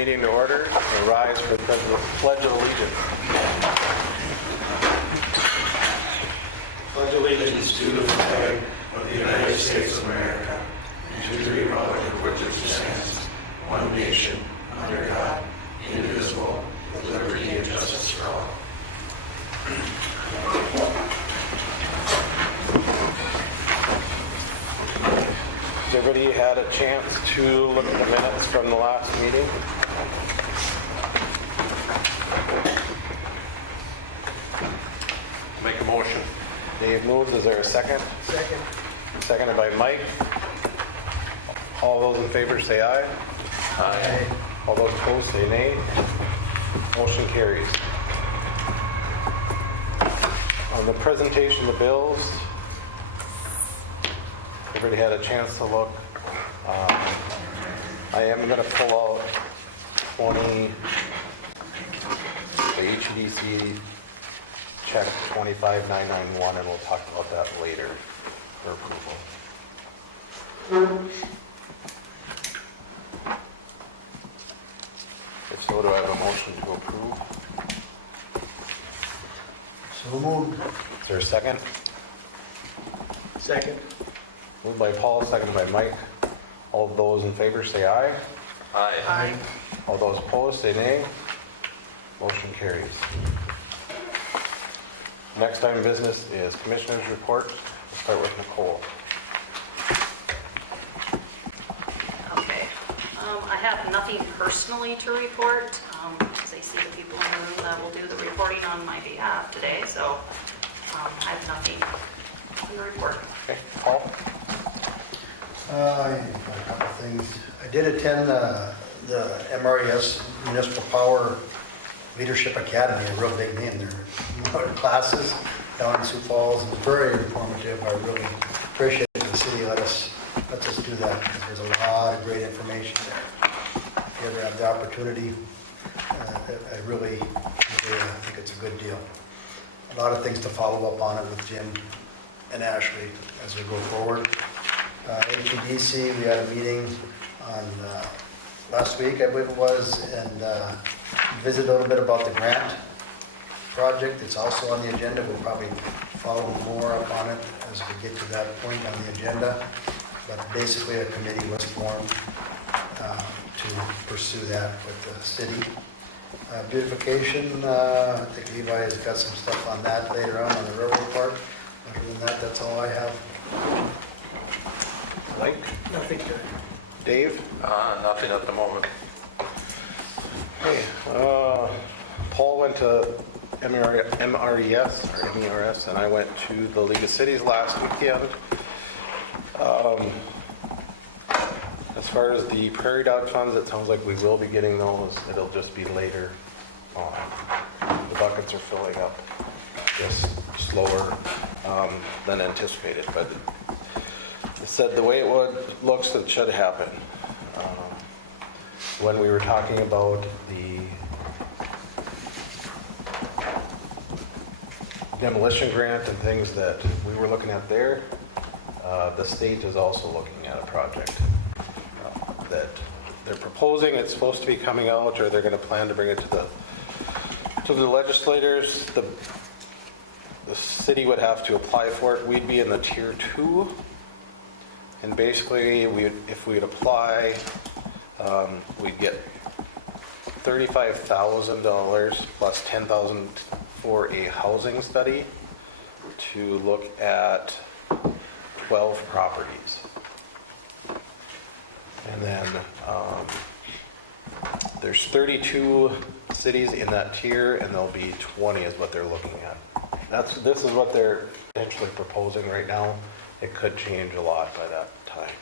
meeting to order and rise for the Pledge of Allegiance. Pledge allegiance to the flag of the United States of America and to the republic for which it stands, one nation, under God, indivisible, with liberty and justice for all. Has everybody had a chance to look at the minutes from the last meeting? Make a motion. Dave moves. Is there a second? Second. Seconded by Mike. All those in favor say aye. Aye. All those opposed say nay. Motion carries. On the presentation of the bills, everybody had a chance to look. I am going to pull out 20, the HEDC check 25991, and we'll talk about that later for approval. If so, do I have a motion to approve? So moved. Is there a second? Second. Moved by Paul, seconded by Mike. All of those in favor say aye. Aye. All those opposed say nay. Motion carries. Next item of business is Commissioner's Report. We'll start with Nicole. Okay. I have nothing personally to report. As I see the people in the room that will do the reporting on my behalf today, so I have nothing to report. Okay, Paul? A couple of things. I did attend the MRES Municipal Power Leadership Academy, a real big name. There are classes down in Sioux Falls, and very informative. I really appreciate the city lets us do that, because there's a lot of great information there. If you ever have the opportunity, I really think it's a good deal. A lot of things to follow up on it with Jim and Ashley as we go forward. HEDC, we had a meeting on last week, I believe it was, and visited a little bit about the grant project. It's also on the agenda. We'll probably follow more up on it as we get to that point on the agenda. But basically, a committee was formed to pursue that with the city. Beautification, I think Levi has got some stuff on that later on the railroad part. Other than that, that's all I have. Mike? Nothing good. Dave? Nothing at the moment. Okay. Paul went to MERS, and I went to the League of Cities last weekend. As far as the prairie dog funds, it sounds like we will be getting those. It'll just be later on. The buckets are filling up just slower than anticipated, but it said the way looks, it should happen. When we were talking about the demolition grant and things that we were looking at there, the state is also looking at a project that they're proposing. It's supposed to be coming out, or they're going to plan to bring it to the legislators. The city would have to apply for it. We'd be in the tier 2, and basically if we'd apply, we'd get $35,000 plus $10,000 for a housing study to look at 12 properties. And then there's 32 cities in that tier, and there'll be 20 is what they're looking at. This is what they're potentially proposing right now. It could change a lot by that time.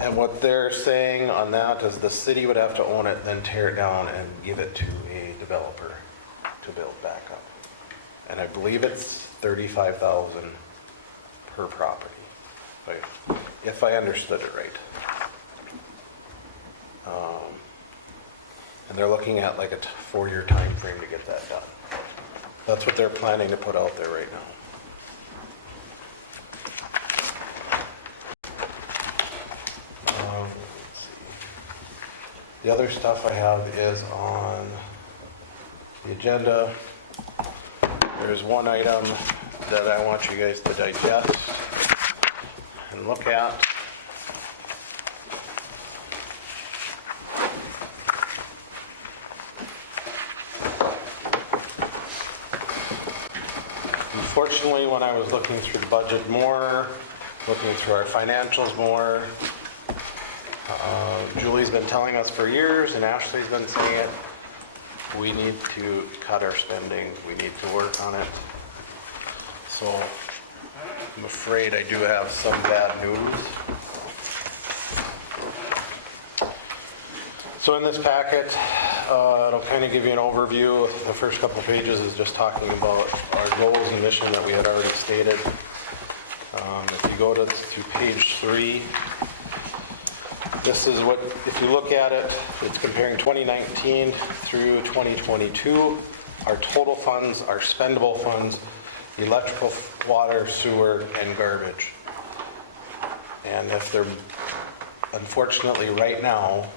And what they're saying on that is the city would have to own it, then tear it down and give it to a developer to build back up. And I believe it's $35,000 per property, if I understood it right. And they're looking at like a 4-year time frame to get that done. That's what they're planning to put out there right now. Let's see. The other stuff I have is on the agenda. There's one item that I want you guys to digest and look at. Unfortunately, when I was looking through the budget more, looking through our financials more, Julie's been telling us for years, and Ashley's been saying it, we need to cut our spending, we need to work on it. So I'm afraid I do have some bad news. So in this packet, it'll kind of give you an overview. The first couple of pages is just talking about our goals and mission that we had already stated. If you go to page 3, this is what, if you look at it, it's comparing 2019 through 2022. Our total funds, our spendable funds, electrical, water, sewer, and garbage. And if they're, unfortunately right now,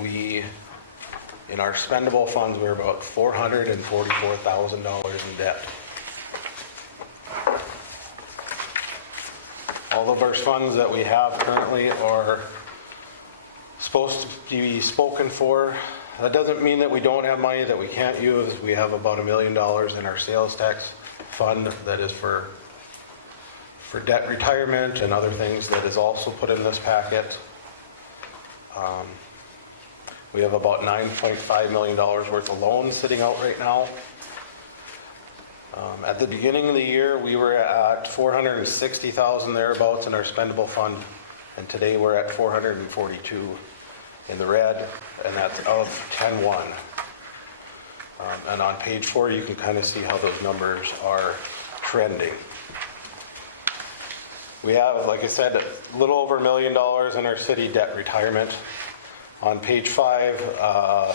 in our spendable funds, we're about $444,000 in debt. All of our funds that we have currently are supposed to be spoken for. That doesn't mean that we don't have money that we can't use. We have about $1 million in our sales tax fund that is for debt retirement and other things that is also put in this packet. We have about $9.5 million worth of loans sitting out right now. At the beginning of the year, we were at $460,000 thereabouts in our spendable fund, and today we're at $442 in the red, and that's of 10-1. And on page 4, you can kind of see how those numbers are trending. We have, like I said, a little over $1 million in our city debt retirement. On page 5,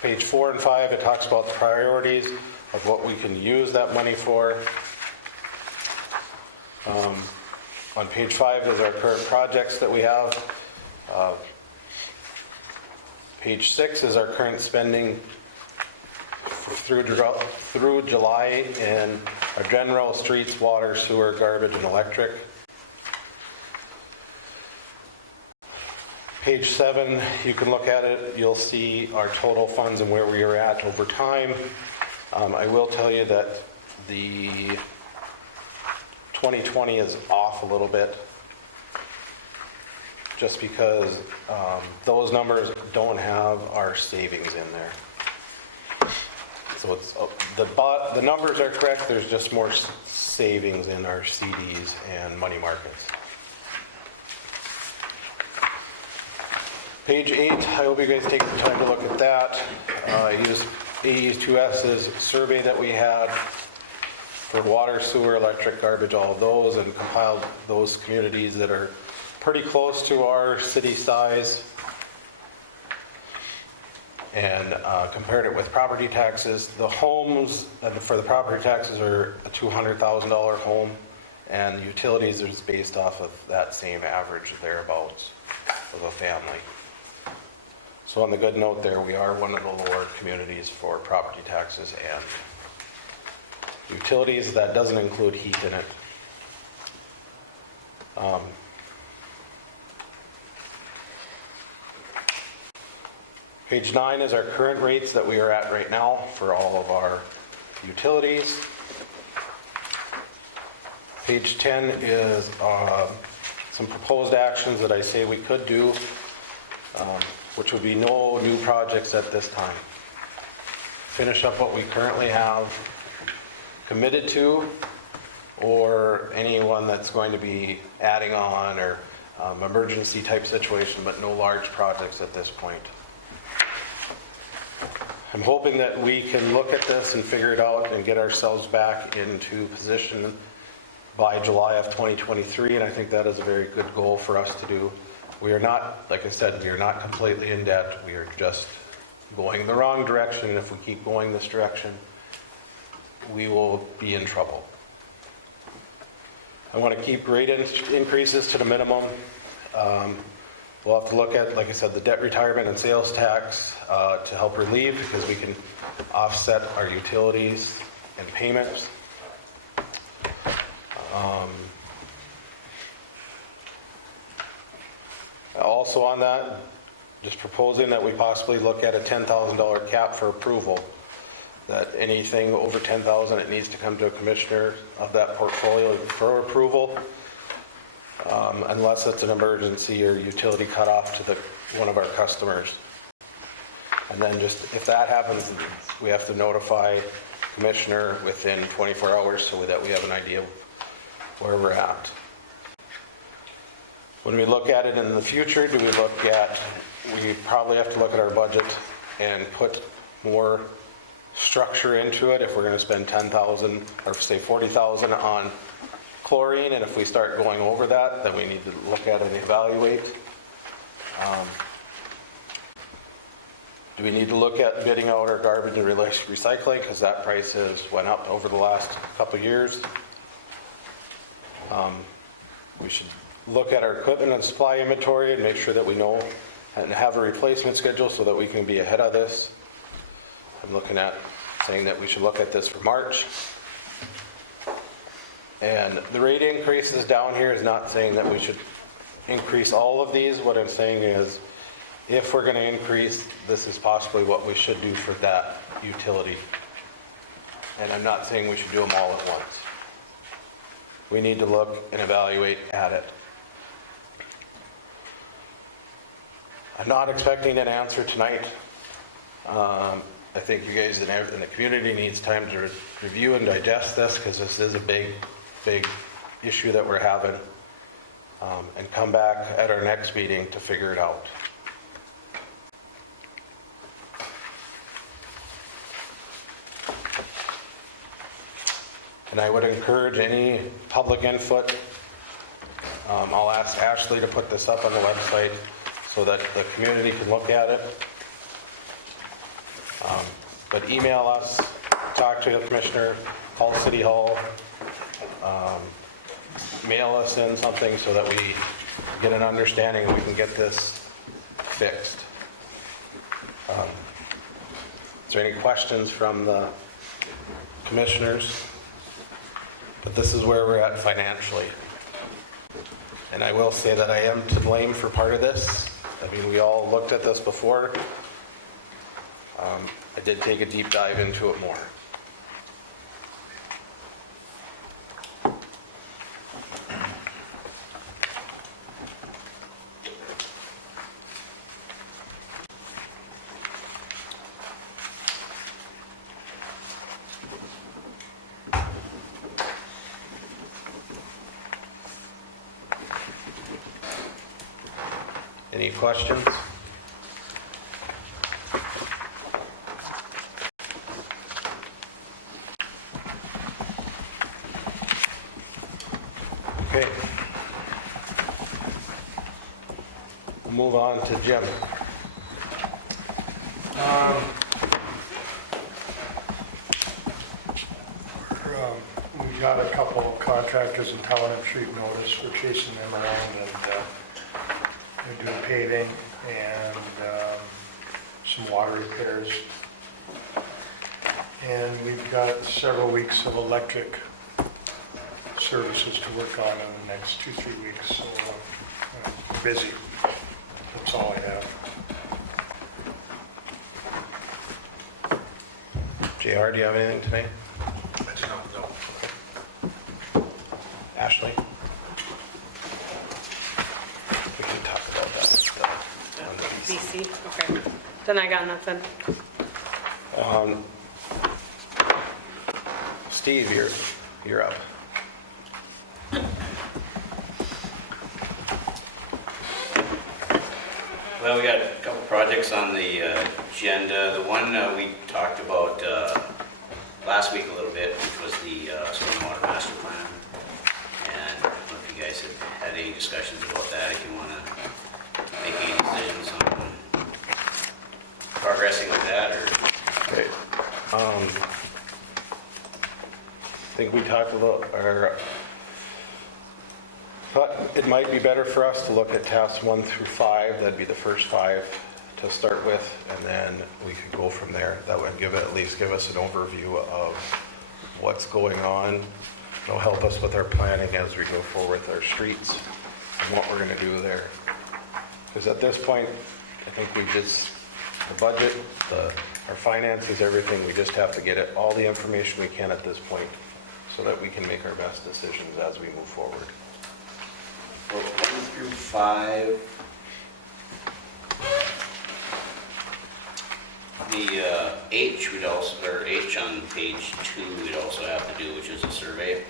page 4 and 5, it talks about the priorities of what we can use that money for. On page 5 is our current projects that we have. Page 6 is our current spending through July in our general streets, water, sewer, garbage, and electric. Page 7, you can look at it, you'll see our total funds and where we are at over time. I will tell you that the 2020 is off a little bit, just because those numbers don't have our savings in there. So it's the numbers are correct, there's just more savings in our CDs and money markets. Page 8, I hope you guys take the time to look at that. I used AE2S's survey that we had for water, sewer, electric, garbage, all of those, and compiled those communities that are pretty close to our city size, and compared it with property taxes. The homes for the property taxes are a $200,000 home, and utilities is based off of that same average thereabouts of a family. So on the good note there, we are one of the lower communities for property taxes and utilities. That doesn't include heat in it. Page 9 is our current rates that we are at right now for all of our utilities. Page 10 is some proposed actions that I say we could do, which would be no new projects at this time. Finish up what we currently have committed to, or anyone that's going to be adding on, or emergency type situation, but no large projects at this point. I'm hoping that we can look at this and figure it out and get ourselves back into position by July of 2023, and I think that is a very good goal for us to do. We are not, like I said, we are not completely in debt. We are just going the wrong direction, and if we keep going this direction, we will be in trouble. I want to keep rate increases to the minimum. We'll have to look at, like I said, the debt retirement and sales tax to help relieve, because we can offset our utilities and payments. Also on that, just proposing that we possibly look at a $10,000 cap for approval. That anything over 10,000, it needs to come to a commissioner of that portfolio for approval, unless it's an emergency or utility cutoff to one of our customers. And then just, if that happens, we have to notify commissioner within 24 hours so that we have an idea where we're at. When we look at it in the future, we probably have to look at our budget and put more structure into it if we're going to spend 10,000 or say 40,000 on chlorine, and if we start going over that, then we need to look at it and evaluate. Do we need to look at bidding out our garbage and recycling, because that price has went up over the last couple of years? We should look at our equipment and supply inventory and make sure that we know and have a replacement schedule so that we can be ahead of this. I'm looking at saying that we should look at this for March. And the rate increases down here is not saying that we should increase all of these. What I'm saying is, if we're going to increase, this is possibly what we should do for that utility. And I'm not saying we should do them all at once. We need to look and evaluate at it. I'm not expecting an answer tonight. I think you guys in the community needs time to review and digest this, because this is a big issue that we're having, and come back at our next meeting to figure it out. And I would encourage any public input. I'll ask Ashley to put this up on the website so that the community can look at it. But email us, talk to the commissioner, call City Hall, mail us in something so that we get an understanding and we can get this fixed. Is there any questions from the commissioners? But this is where we're at financially. And I will say that I am to blame for part of this. I mean, we all looked at this before. I did take a deep dive into it more. Any questions? Okay. We'll move on to Jim. We've got a couple of contractors in town, I'm sure you've noticed, we're chasing them around, and they're doing paving and some water repairs. And we've got several weeks of electric services to work on in the next 2-3 weeks, so we're busy. That's all I have. JR, do you have anything today? Ashley? We can talk about that stuff. BC, okay. Then I got nothing. Steve, you're up. Well, we got a couple projects on the agenda. The one we talked about last week a little bit, which was the stormwater master plan. And I don't know if you guys have had any discussions about that, if you want to make any decisions on progressing with that, or... Okay. I think we talked about, or But it might be better for us to look at tasks 1 through 5, that'd be the first 5 to start with, and then we could go from there. That would at least give us an overview of what's going on. It'll help us with our planning as we go forward with our streets and what we're gonna do there. Because at this point, I think the budget, our finances, everything, we just have to get all the information we can at this point so that we can make our best decisions as we move forward. Well, 1 through 5. The H would also, or H on page 2, we'd also have to do, which is a survey.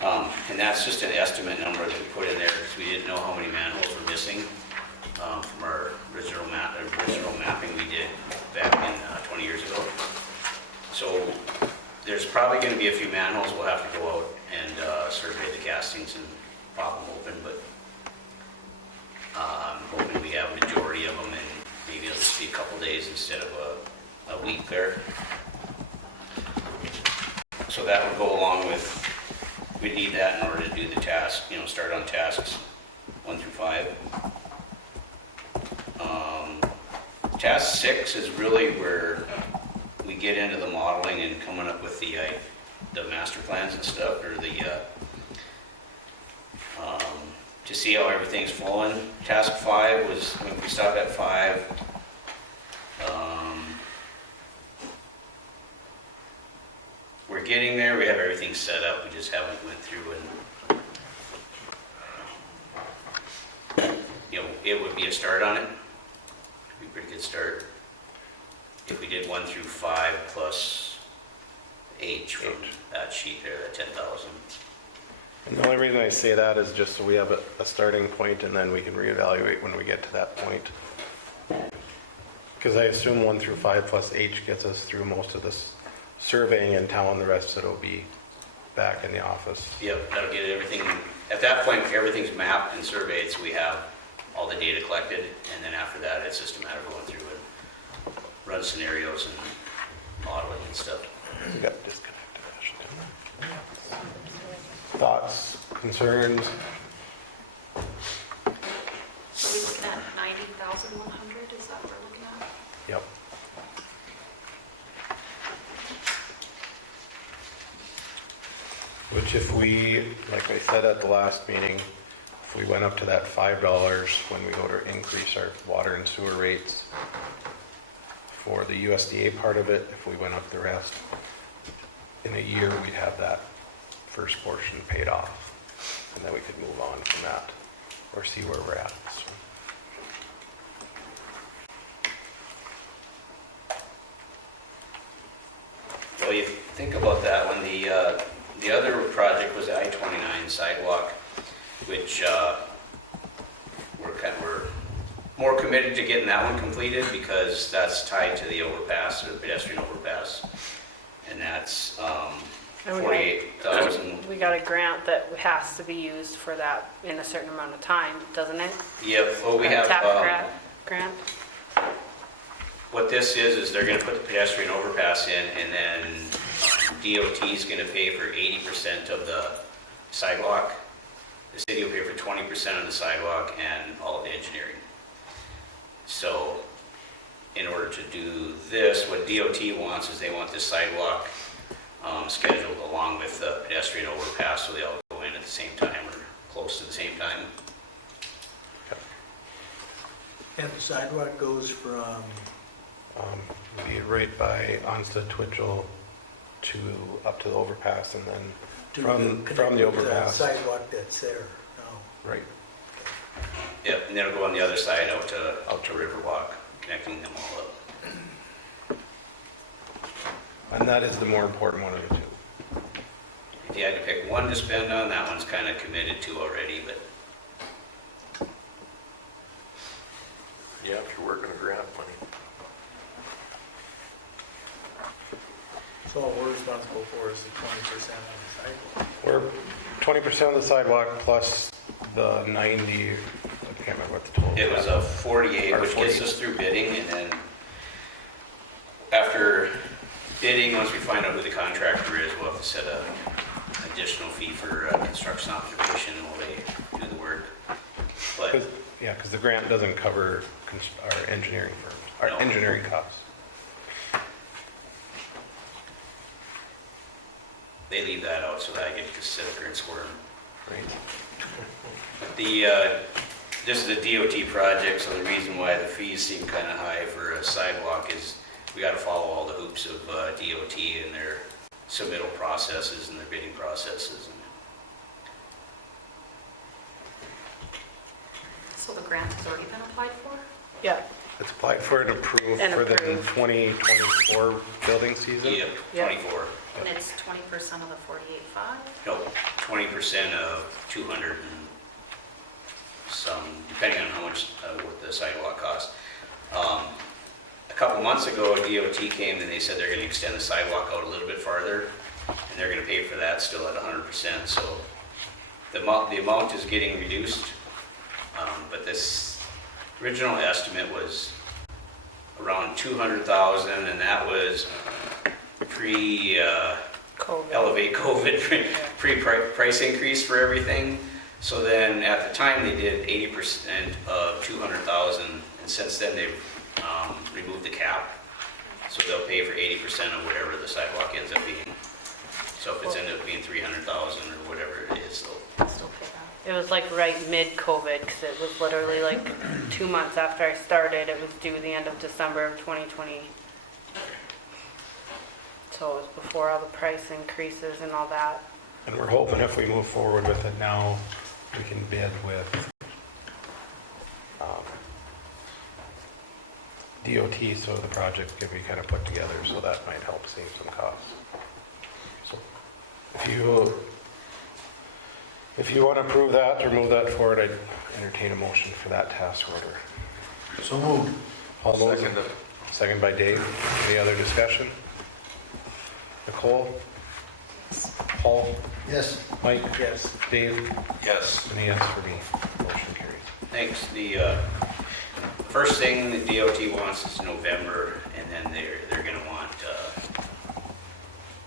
And that's just an estimate number that we put in there because we didn't know how many manholes were missing from our original mapping we did back in 20 years ago. So there's probably going to be a few manholes we'll have to go out and survey the castings and pop them open, but I'm hoping we have a majority of them, and maybe it'll just be a couple days instead of a week there. So that would go along with, we need that in order to do the task, start on tasks 1 through 5. Task 6 is really where we get into the modeling and coming up with the master plans and stuff, or to see how everything's flowing. Task 5 was, when we stopped at 5, we're getting there, we have everything set up, we just haven't went through and, it would be a start on it. It'd be a pretty good start. If we did 1 through 5 plus H from that sheet there, that 10,000. And the only reason I say that is just so we have a starting point and then we can reevaluate when we get to that point. Because I assume 1 through 5 plus H gets us through most of this surveying in town, the rest of it will be back in the office. Yep, that'll get everything, at that point, everything's mapped and surveyed, so we have all the data collected, and then after that, it's just a matter of going through and run scenarios and modeling and stuff. We got disconnected. Thoughts, concerns? Are we looking at 90,100, is that what we're looking at? Yep. Which if we, like I said at the last meeting, if we went up to that $5 when we go to increase our water and sewer rates for the USDA part of it, if we went up the rest, in a year we'd have that first portion paid off. And then we could move on from that or see where we're at. Well, you think about that one, the other project was the I-29 sidewalk, which we're more committed to getting that one completed because that's tied to the overpass, or the pedestrian overpass. And that's And $48,000. we got a grant that has to be used for that in a certain amount of time, doesn't it? Yep, well, we A have, TAP grant? what this is they're gonna put the pedestrian overpass in, and then DOT is gonna pay for 80% of the sidewalk. The city will pay for 20% of the sidewalk and all of the engineering. So, in order to do this, what DOT wants is they want this sidewalk scheduled along with the pedestrian overpass, so they all go in at the same time or close to the same time. And the sidewalk goes from, Be right by Onstead Twitchell to up to the overpass, and then from the overpass. sidewalk that's there now. Right. Yep, and then it'll go on the other side out to Riverwalk, connecting them all up. And that is the more important one of the two. If you had to pick one to spend on, that one's kind of committed to already, but Yeah, if you're working a grant money. So all we're responsible for is the 20% on the sidewalk. We're 20% of the sidewalk plus the 90, I can't remember what the total. it was a 48, Or which gets 48. us through bidding, and then after bidding, once we find out who the contractor is, we'll have to set a additional fee for construction observation while they do the work. But, Because the grant doesn't cover our engineering firms, our No. engineering costs. they leave that out so that I get to sit there and squirm. Right. This is a DOT project, so the reason why the fees seem kind of high for a sidewalk is we got to follow all the hoops of DOT and their submittal processes and their bidding processes. So the grant has already been applied for? Yeah, It's applied for and approved And for the approved. 2024 building season? Yep, Yeah. 24. And it's 20% of the 48.5? Nope, 20% of 200 and some, depending on how much, what the sidewalk costs. A couple months ago, DOT came and they said they're going to extend the sidewalk out a little bit farther, and they're going to pay for that still at 100%. So the amount is getting reduced, but this original estimate was around 200,000, and that was COVID. elevate COVID, pre-price increase for everything. So then at the time they did 80% of 200,000, and since then they've removed the cap. So they'll pay for 80% of whatever the sidewalk ends up being. So if it's ended up being 300,000 or whatever it is, they'll Still pay that. It was like right mid-COVID, because it was literally like 2 months after I started. It was due the end of December of 2020. So it was before all the price increases and all that. And we're hoping if we move forward with it now, we can bid with DOT, so the project can be kind of put together, so that might help save some costs. So if you want to approve that or move that forward, I'd entertain a motion for that task order. So moved. All those, second by Dave. Any other discussion? Nicole? Paul? Yes. Mike? Yes. Dave? Yes. And a yes for me. Motion carries. Thanks. The first thing the DOT wants is November, and then they're going to want,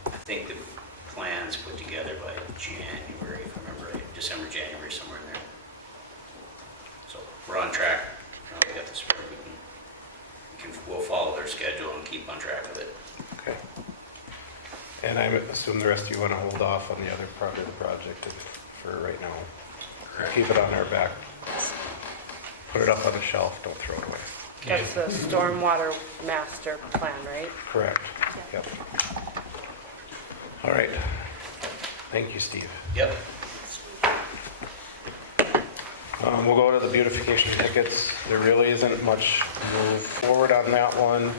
I think the plans put together by January, if I remember right, December, January, somewhere in there. So we're on track. We got this. We'll follow their schedule and keep on track of it. Okay. And I assume the rest of you want to hold off on the other part of the project for right now. Keep it on our back. Put it up on the shelf, don't throw it away. That's the stormwater master plan, right? Correct. Yep. All right. Thank you, Steve. Yep. We'll go to the beautification tickets. There really isn't much move forward on that one,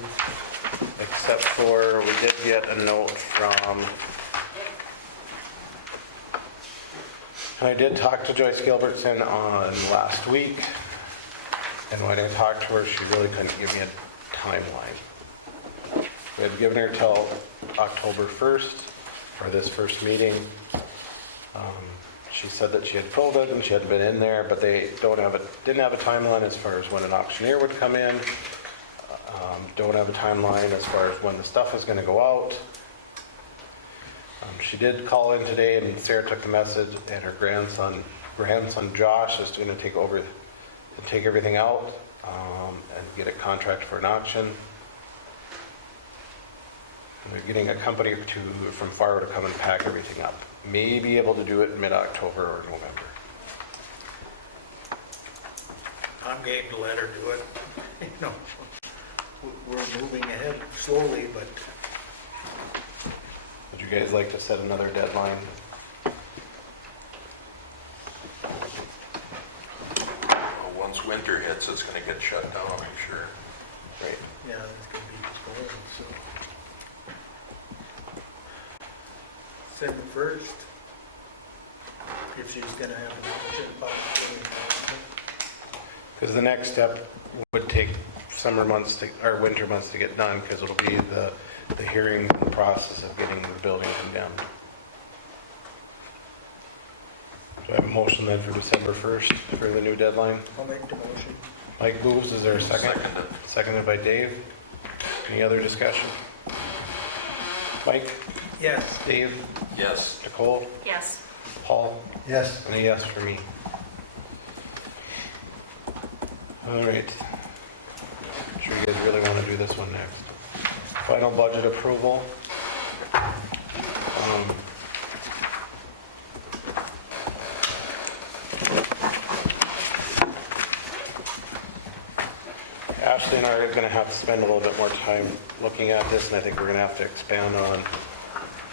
except for we did get a note from, I did talk to Joyce Gilbertson on last week, and when I talked to her, she really couldn't give me a timeline. We had given her till October 1st for this first meeting. She said that she had pulled it and she had been in there, but they didn't have a timeline as far as when an auctioneer would come in. Don't have a timeline as far as when the stuff is going to go out. She did call in today, and Sarah took the message, and her grandson Josh is going to take everything out and get it contracted for an auction. And they're getting a company from Faro to come and pack everything up. May be able to do it in mid-October or November. I'm game to let her do it. You know, we're moving ahead slowly, but Would you guys like to set another deadline? Well, once winter hits, it's gonna get shut down, I'm sure. Right. yeah, it's gonna be cold, so. 7th, if she's gonna have an option possibility. Because the next step would take winter months to get done, because it'll be the hearing process of getting the building condemned. Do I have a motion then for December 1st for the new deadline? I'll make the motion. Mike moves, is there a second? Seconded. Seconded by Dave. Any other discussion? Mike, Yes. Dave, Yes. Nicole, Yes. Paul, Yes. and a yes for me. All right. Sure you guys really want to do this one next. Final budget approval. Ashley and I are going to have to spend a little bit more time looking at this, and I think we're going to have to expand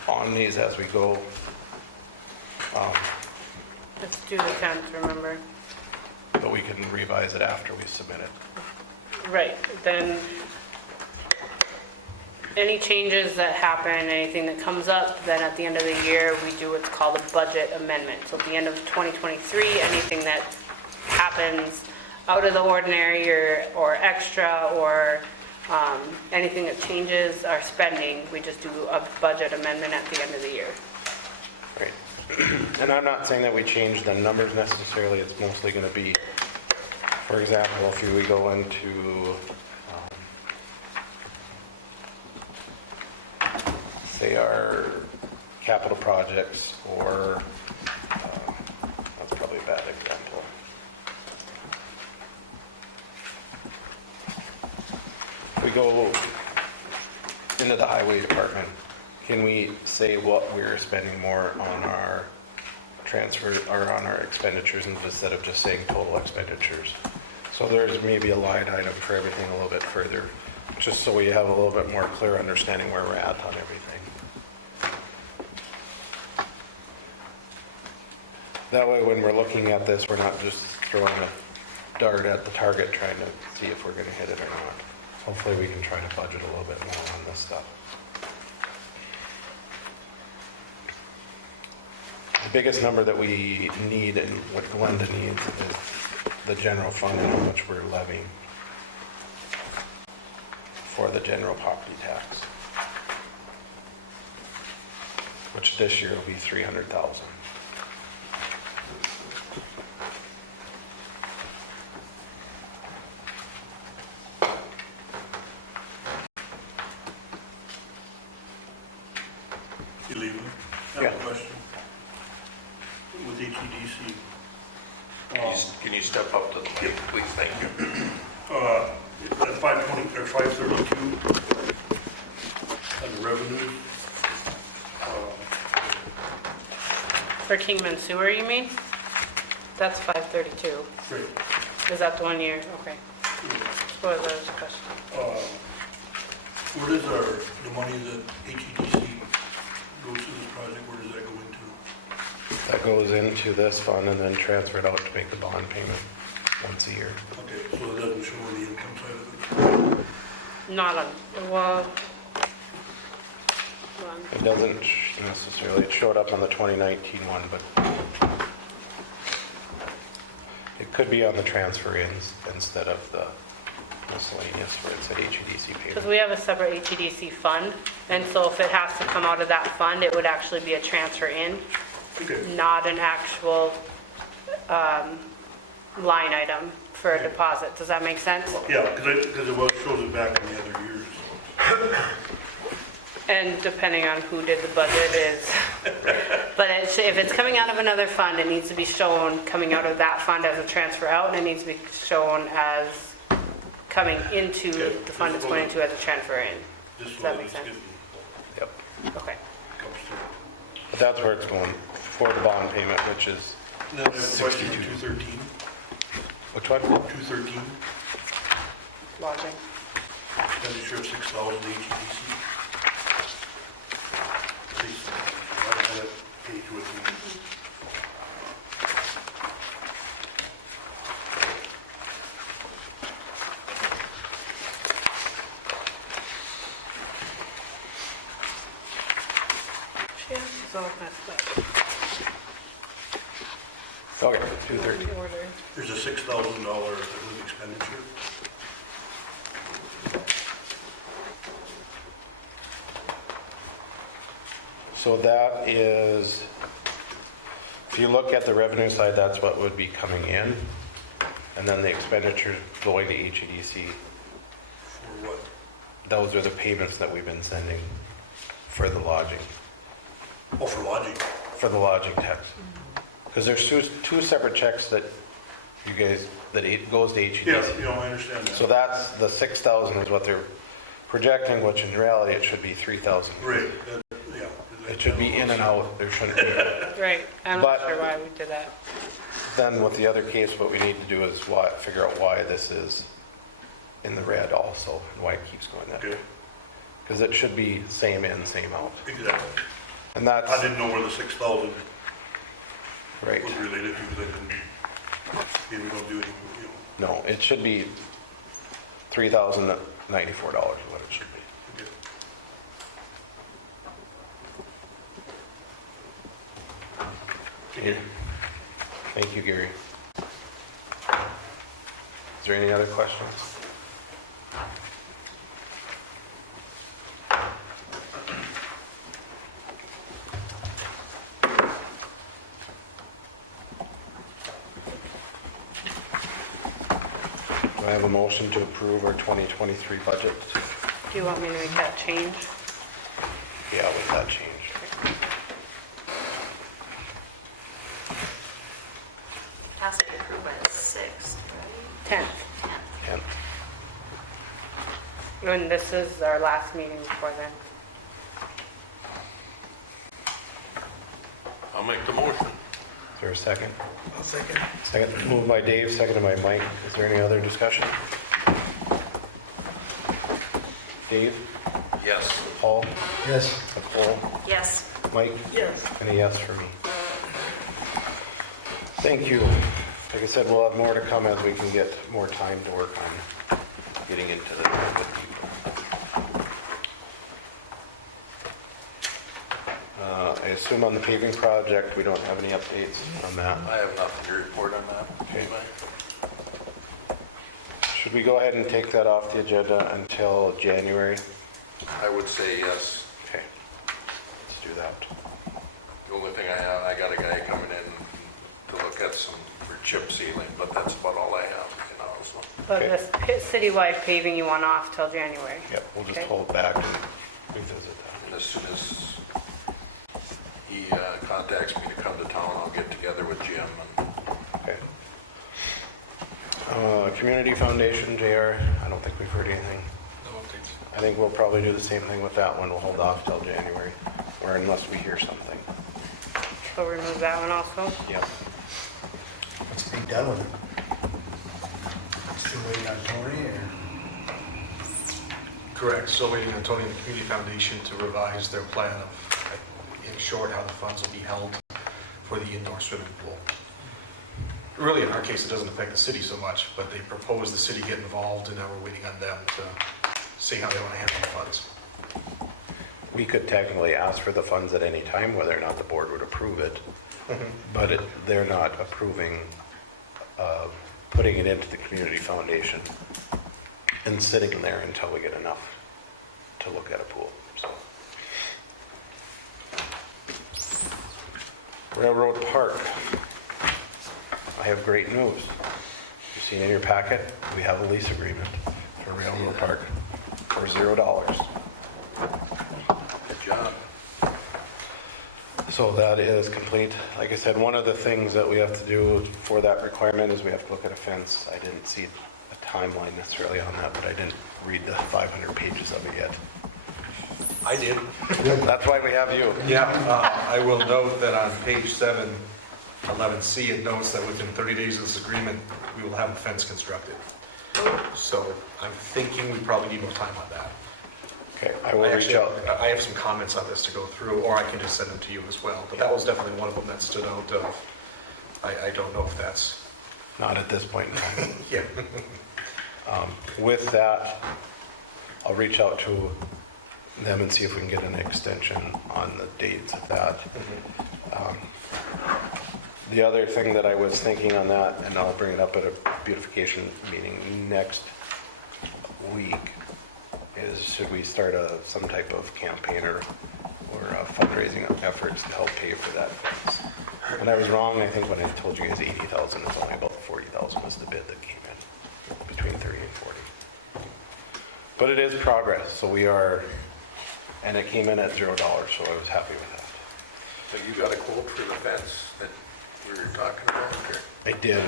on these as we go. Let's do the 10th, remember? But we can revise it after we submit it. Right, then any changes that happen, anything that comes up, then at the end of the year, we do what's called a budget amendment. So at the end of 2023, anything that happens out of the ordinary or extra or anything that changes our spending, we just do a budget amendment at the end of the year. Right. And I'm not saying that we change the numbers necessarily, it's mostly going to be, for example, if we go into, say our capital projects, or, that's probably a bad example. If we go into the highway department, can we say what we're spending more on our transfer, or on our expenditures, instead of just saying total expenditures? So there's maybe a line item for everything a little bit further, just so we have a little bit more clear understanding where we're at on everything. That way, when we're looking at this, we're not just throwing a dart at the target trying to see if we're going to hit it or not. Hopefully we can try to budget a little bit more on this stuff. The biggest number that we need and what Glenda needs is the general fund and how much we're levying for the general property tax, which this year will be $300,000. You leaving? I Yeah. have a question. With HEDC, Can you step up to the mic, please? Thank you. at 520, or 532, on the revenues, For Kingman Sewer, you mean? That's 532. great. Is that the 1 year? Okay. What was the question? Where does the money that HEDC goes to this project, where does that go into? That goes into this fund and then transfer it out to make the bond payment once a year. Okay, so it doesn't show on the income side of it? Not on, well, It doesn't necessarily, it showed up on the 2019 one, but it could be on the transfer-ins instead of the miscellaneous where it said HEDC because payment. we have a separate HEDC fund, and so if it has to come out of that fund, it would actually be a transfer in, Okay, not an actual line item for a deposit. Does that make sense? yeah, because it shows it back in the other years. And depending on who did the budget is, but if it's coming out of another fund, it needs to be shown coming out of that fund as a transfer out, and it needs to be shown as coming into the fund it's going into as a transfer in. Just Does that so make it's sense? getting- Yep. Okay. comes through. But that's where it's going for the bond payment, which is, And then I have a question 62. on 213, which one? 213, Lodging. expenditure of 6,000 to HEDC. I don't have that page with me. Yeah, it's all messed up. Okay, 213. Order. There's a $6,000, I believe, expenditure. So that is, if you look at the revenue side, that's what would be coming in. And then the expenditures going to HEDC, For what? those are the payments that we've been sending for the lodging, Oh, for lodging. for the lodging tax. Because there's two separate checks that you guys, that it goes to HEDC. Yeah, I understand that. So that's, the 6,000 is what they're projecting, which in reality, it should be 3,000. Right, yeah. It should be in and out, there shouldn't be. Right, I'm But- not sure why we did that. Then with the other case, what we need to do is figure out why this is in the red also, and why it keeps going that way. Okay, Because it should be same in, same out. exactly. And that's, I didn't know where the 6,000 right. was related to, because I didn't, maybe we don't do anything, No, it should be $3,094 is what it should be. Okay. Thank you, Gary. Is there any other questions? Do I have a motion to approve our 2023 budget? Do you want me to make that change? Yeah, with that change. Has to be approved by the 6th, right? 10th. 10th. And And this is our last meeting before then. I'll make the motion. is there a second? I'll second. Second, moved by Dave, seconded by Mike. Is there any other discussion? Dave? Yes. Paul? Yes. Nicole? Yes. Mike? Yes. And a yes for me. Thank you. Like I said, we'll have more to come as we can get more time to work on getting into the with people. I assume on the paving project, we don't have any updates on that. I have nothing to report on that. Okay. Should we go ahead and take that off the agenda until January? I would say yes. Okay, let's do that. The only thing I got a guy coming in to look at some for chip sealing, but that's about all I have, so. But Okay. this citywide paving you want off till January. Yep, we'll just Okay. hold back and revisit that. And as soon as he contacts me to come to town, I'll get together with Jim and Okay. Community Foundation, JR, I don't think we've heard anything. I think we'll probably do the same thing with that one. We'll hold off till January, or unless we hear something. So remove that one also. Yep. What's being done with it? Still waiting on Tony or? Correct, still waiting on Tony and the Community Foundation to revise their plan of, in short, how the funds will be held for the indoor swimming pool. Really, in our case, it doesn't affect the city so much, but they proposed the city get involved, and now we're waiting on them to see how they want to handle the funds. We could technically ask for the funds at any time, whether or not the board would approve it, but they're not approving putting it into the Community Foundation and sitting there until we get enough to look at a pool, so. Railroad Park. I have great news. You've seen in your packet, we have a lease agreement for Railroad Park for $0. good job. So that is complete. Like I said, one of the things that we have to do for that requirement is we have to look at a fence. I didn't see a timeline necessarily on that, but I didn't read the 500 pages of it yet. I did. That's why we have you. Yeah, I will note that on page 7, 11C, it notes that within 30 days of this agreement, we will have a fence constructed. So I'm thinking we probably need more time on that. Okay, I will reach out. I have some comments on this to go through, or I can just send them to you as well. But that was definitely one of them that stood out of, I don't know if that's, Not at this point in time. yeah. With that, I'll reach out to them and see if we can get an extension on the dates of that. The other thing that I was thinking on that, and I'll bring it up at a beautification meeting next week, is should we start some type of campaign or fundraising efforts to help pay for that fence? And I was wrong, I think when I told you guys 80,000, it's only about 40,000 was the bid that came in, between 30 and 40. But it is progress, so we are and it came in at $0, so I was happy with that. So you got a quote for the fence that we were talking about here? I did.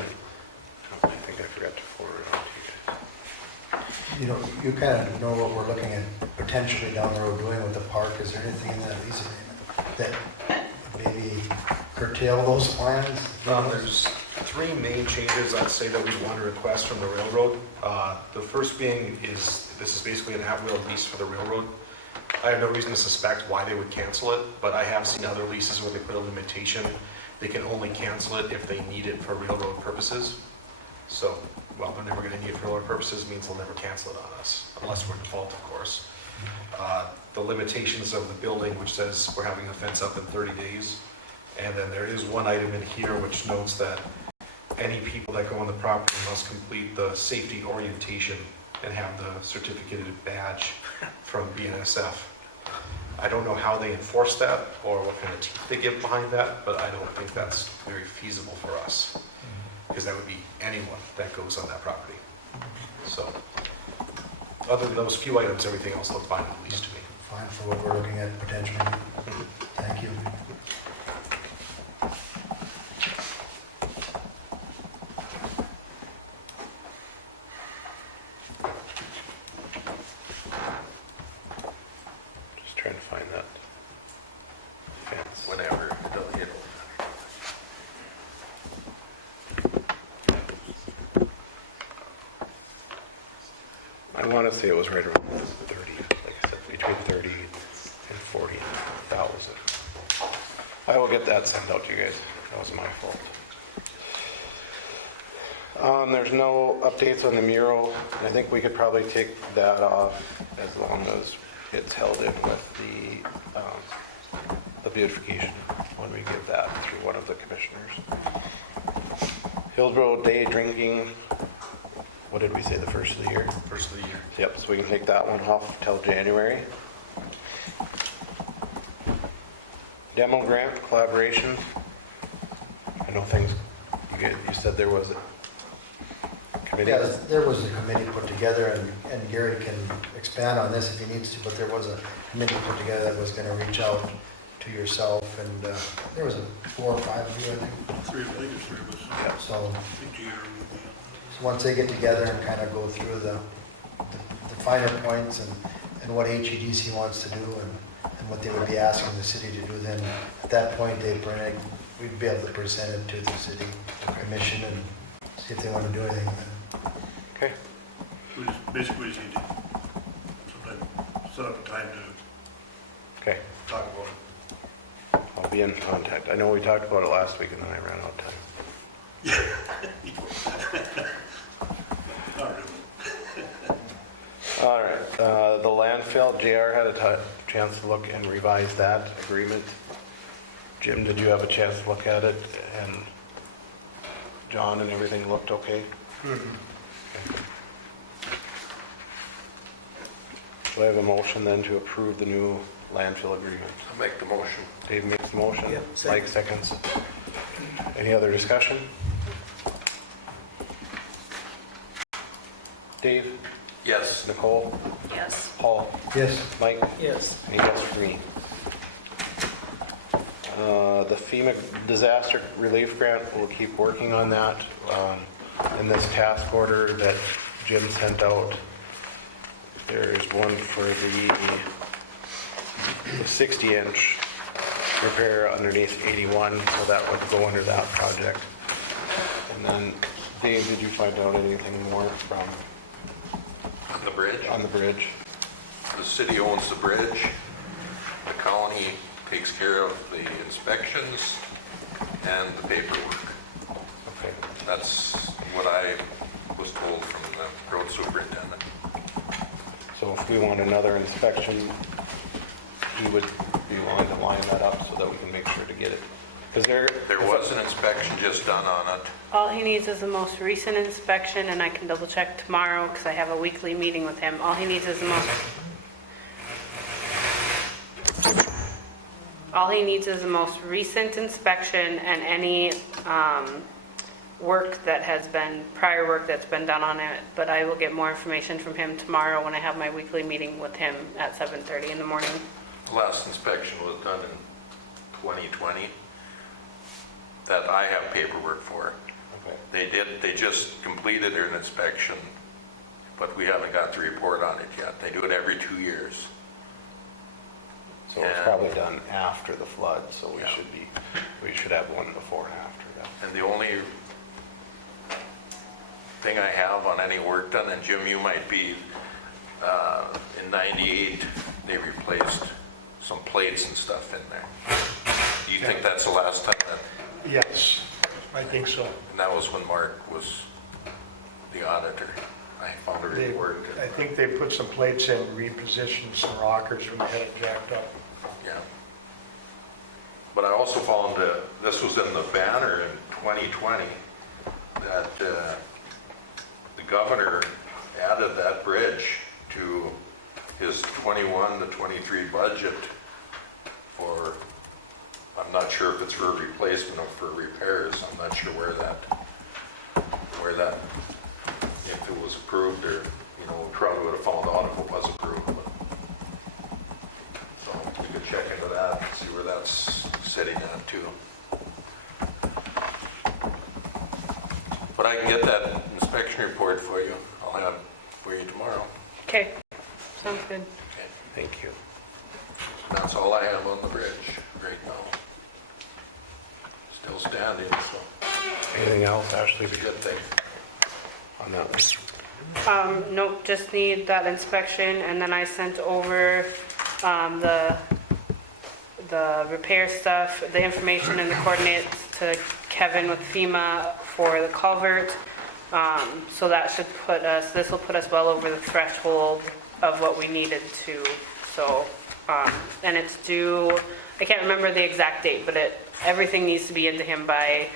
I think I forgot to forward it on to you guys. You know, you kind of know what we're looking at potentially down the road doing with the park. Is there anything in that lease agreement that maybe curtail those plans? There's three main changes I'd say that we'd want to request from the railroad. The first being is, this is basically an at-will lease for the railroad. I have no reason to suspect why they would cancel it, but I have seen other leases where they put a limitation. They can only cancel it if they need it for railroad purposes. So, well, they're never going to need it for railroad purposes means they'll never cancel it on us, unless we're in default, of course. The limitations of the building, which says we're having the fence up in 30 days. And then there is one item in here which notes that any people that go on the property must complete the safety orientation and have the certificated badge from BNSF. I don't know how they enforce that or what kind of teeth they give behind that, but I don't think that's very feasible for us, because that would be anyone that goes on that property. So, other than those few items, everything else looks fine, at least to me. Fine for what we're looking at potentially. Thank you. Just trying to find that fence. Whatever, it'll. I want to say it was right around 30, like I said, between 30 and 40,000. I will get that sent out to you guys. That was my fault. There's no updates on the mural. I think we could probably take that off as long as it's held in with the beautification when we give that through one of the commissioners. Hillsboro Day drinking, what did we say, the first of the year? First of the year. Yep, so we can take that one off till January. Demo grant collaboration. I know things, you said there was a committee. Yeah, there was a committee put together, and Gary can expand on this if he needs to, but there was a committee put together that was going to reach out to yourself, and there was 4 or 5 of you, I think. Three of us. Yep. So BG or, once they get together and kind of go through the finer points and what HEDC wants to do and what they would be asking the city to do, then at that point we'd be able to present it to the city commission and see if they want to do anything with it. Okay. basically we just need to sometime set up a time to Okay, talk about it. I'll be in contact. I know we talked about it last week and then I ran out of time. Not really. All right, the landfill, JR had a chance to look and revise that agreement. Jim, did you have a chance to look at it? And John and everything looked okay? Okay. So I have a motion then to approve the new landfill agreement. I'll make the motion. Dave makes the motion. Yep, second. Mike seconds. Any other discussion? Dave? Yes. Nicole? Yes. Paul? Yes. Mike? Yes. And yes for me. The FEMA disaster relief grant, we'll keep working on that. In this task order that Jim sent out, there is one for the 60-inch repair underneath 81, so that would go under that project. And then, Dave, did you find out anything more from On the bridge. on the bridge? The city owns the bridge. The county takes care of the inspections and the paperwork. Okay. That's what I was told from the road superintendent. So if we want another inspection, he would be willing to line that up so that we can make sure to get it. Because There was an inspection just done on it. All he needs is the most recent inspection, and I can double check tomorrow because I have a weekly meeting with him. All he needs is the most recent inspection and any prior work that's been done on it. But I will get more information from him tomorrow when I have my weekly meeting with him at 7:30 in the morning. The last inspection was done in 2020 that I have paperwork for. Okay. They just completed an inspection, but we haven't got the report on it yet. They do it every 2 years. So it's And- probably done after the flood, so Yeah. we should have one before and after that. And the only thing I have on any work done, and Jim, you might be, in 98, they replaced some plates and stuff in there. Do you think that's the last time that, Yes, I think so. and that was when Mark was the auditor? I found a They, report. I think they put some plates in, repositioned some rockers when they had it jacked up. Yeah. But I also found that this was in the banner in 2020, that the governor added that bridge to his 21 to 23 budget for, I'm not sure if it's for replacement or for repairs. I'm not sure where that, if it was approved or, we probably would have found out if it was approved. But, so we could check into that and see where that's sitting at too. But I can get that inspection report for you. I'll have it for you tomorrow. Okay, sounds good. Okay. Thank you. That's all I have on the bridge right now. Still standing, so Anything else, Ashley, it's a good thing. on that one? Nope, just need that inspection, and then I sent over the repair stuff, the information and the coordinates to Kevin with FEMA for the culvert. So that should put us, this will put us well over the threshold of what we needed to. So, and it's due, I can't remember the exact date, but everything needs to be into him by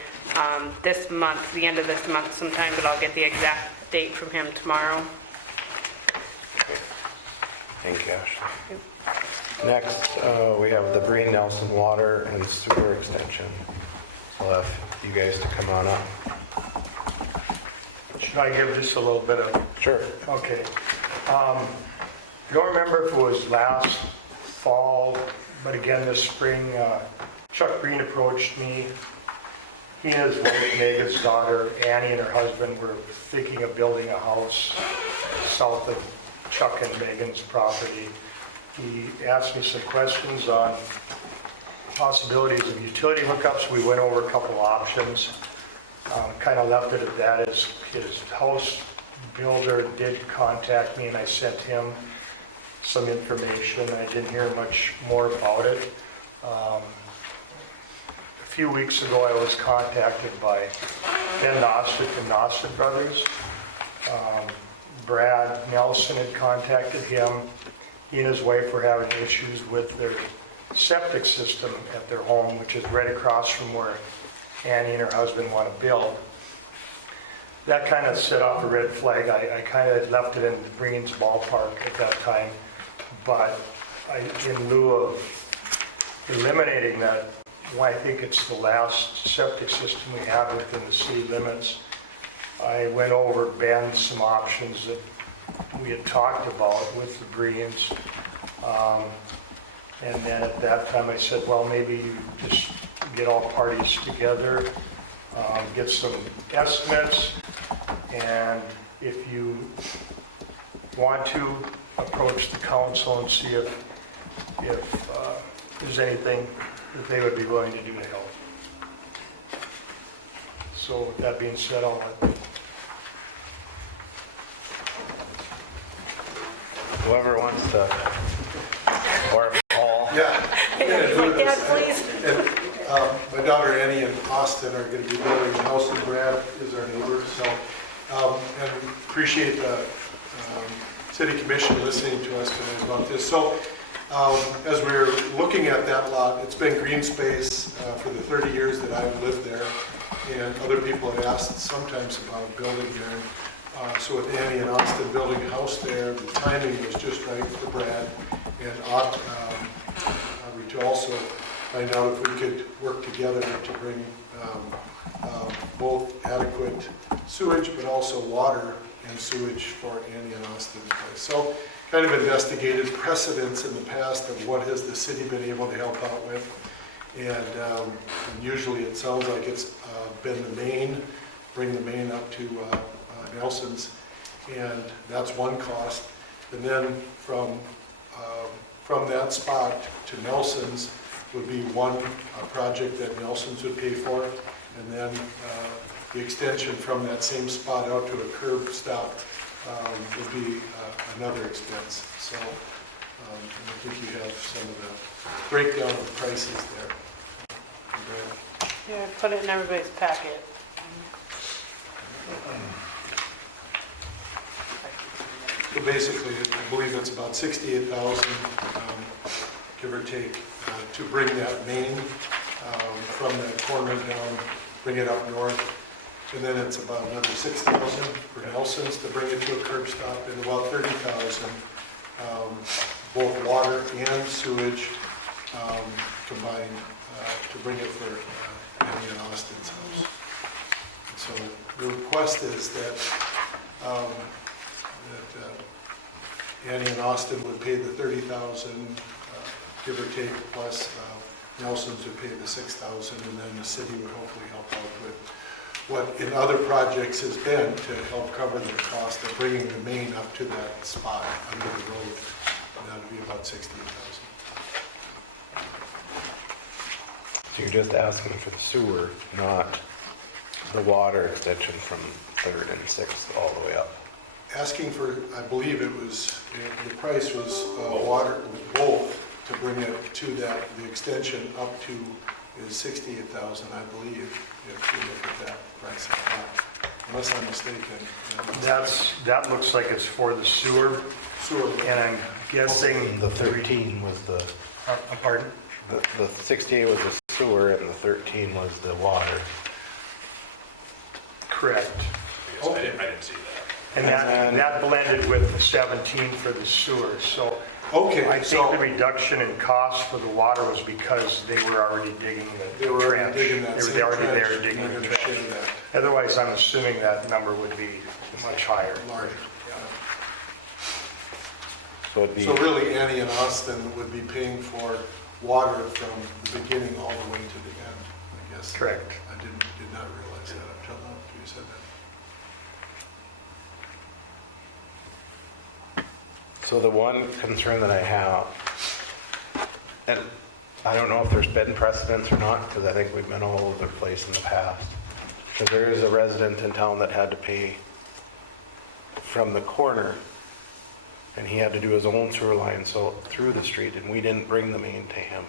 this month, the end of this month sometime, but I'll get the exact date from him tomorrow. Thank you, Ashley. Next, we have the Breen Nelson Water and Sewer Extension. I'll have you guys to come on up. Should I give just a little bit of, Sure. okay. I don't remember if it was last fall, but again this spring, Chuck Green approached me. He and his wife, Megan's daughter, Annie, and her husband were thinking of building a house south of Chuck and Megan's property. He asked me some questions on possibilities of utility hookups. We went over a couple options. Kind of left it at that. His house builder did contact me, and I sent him some information. I didn't hear much more about it. A few weeks ago, I was contacted by Ben Nostit from Nostit Brothers. Brad Nelson had contacted him. He and his wife were having issues with their septic system at their home, which is right across from where Annie and her husband want to build. That kind of set off a red flag. I kind of left it in Breen's ballpark at that time, but in lieu of eliminating that, I think it's the last septic system we have within the city limits. I went over Ben some options that we had talked about with the Breens. And then at that time I said, well, maybe you just get all parties together, get some estimates, and if you want to approach the council and see if there's anything that they would be willing to do to help. So with that being said, I'll let Whoever wants to, or Paul. Yeah. Dad, please. And, my daughter Annie and Austin are going to be building a house, and Brad is our neighbor, so, and appreciate the city commission listening to us today about this. So, as we're looking at that lot, it's been green space for the 30 years that I've lived there, and other people have asked sometimes about building there. So with Annie and Austin building a house there, the timing was just right for Brad, and we to also find out if we could work together to bring both adequate sewage, but also water and sewage for Annie and Austin's place. So kind of investigated precedents in the past of what has the city been able to help out with. And usually it sounds like it's been the main, bring the main up to Nelson's, and that's one cost. And then from that spot to Nelson's would be one project that Nelson's would pay for, and then the extension from that same spot out to a curb stop would be another expense. So I think you have some of the breakdown of prices there. Yeah, put it in everybody's packet. So basically, I believe it's about 68,000, give or take, to bring that main from that corner down, bring it up north. And then it's about another 6,000 for Nelson's to bring it to a curb stop, and about 30,000, both water and sewage combined to bring it for Annie and Austin's house. So the request is that Annie and Austin would pay the 30,000, give or take, plus Nelson's would pay the 6,000, and then the city would hopefully help out with what in other projects has been to help cover the cost of bringing the main up to that spot under the road. And that would be about 68,000. So you're just asking for the sewer, not the water extension from 3rd and 6th all the way up? Asking for, I believe it was, the price was water, both, to bring it to that, the extension up to is 68,000, I believe, if you look at that price. Unless I'm mistaken. That looks like it's for the sewer, Sewer. and I'm guessing... The 13 was the, Pardon? the 68 was the sewer and the 13 was the water. Correct. I didn't see that. And that blended with the 17 for the sewer, so Okay, I think so the reduction in cost for the water was because they were already digging the they were already trench. digging that They same were already trench, there and digging they're the gonna trench. shade that Otherwise, I'm assuming that number would be much higher. larger. So it'd be, So really, Annie and Austin would be paying for water from the beginning all the way to the end, I guess. Correct. I did not realize that until now you said that. so the one concern that I have, and I don't know if there's been precedents or not, because I think we've been all over the place in the past. Because there is a resident in town that had to pay from the corner, and he had to do his own sewer line so through the street, and we didn't bring the main to him.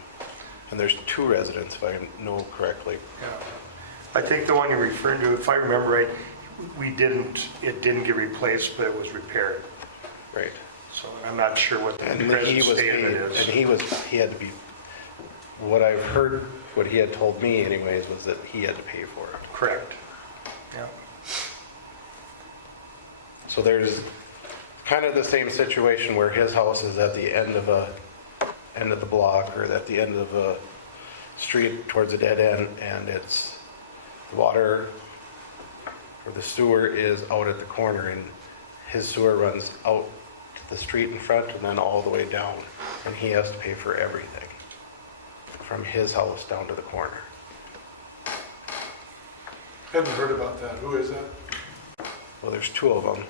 And there's 2 residents, if I know correctly. Yeah. I think the one you're referring to, if I remember right, it didn't get replaced, but it was repaired. Right. So I'm not sure what the And present he was state of paid, it and is. he had to be, what I've heard, what he had told me anyways, was that he had to pay for it. Correct. Yeah. So there's kind of the same situation where his house is at the end of the block, or at the end of a street towards a dead end, and it's water, or the sewer is out at the corner, and his sewer runs out to the street in front and then all the way down, and he has to pay for everything from his house down to the corner. Haven't heard about that. Who is that? Well, there's 2 of them.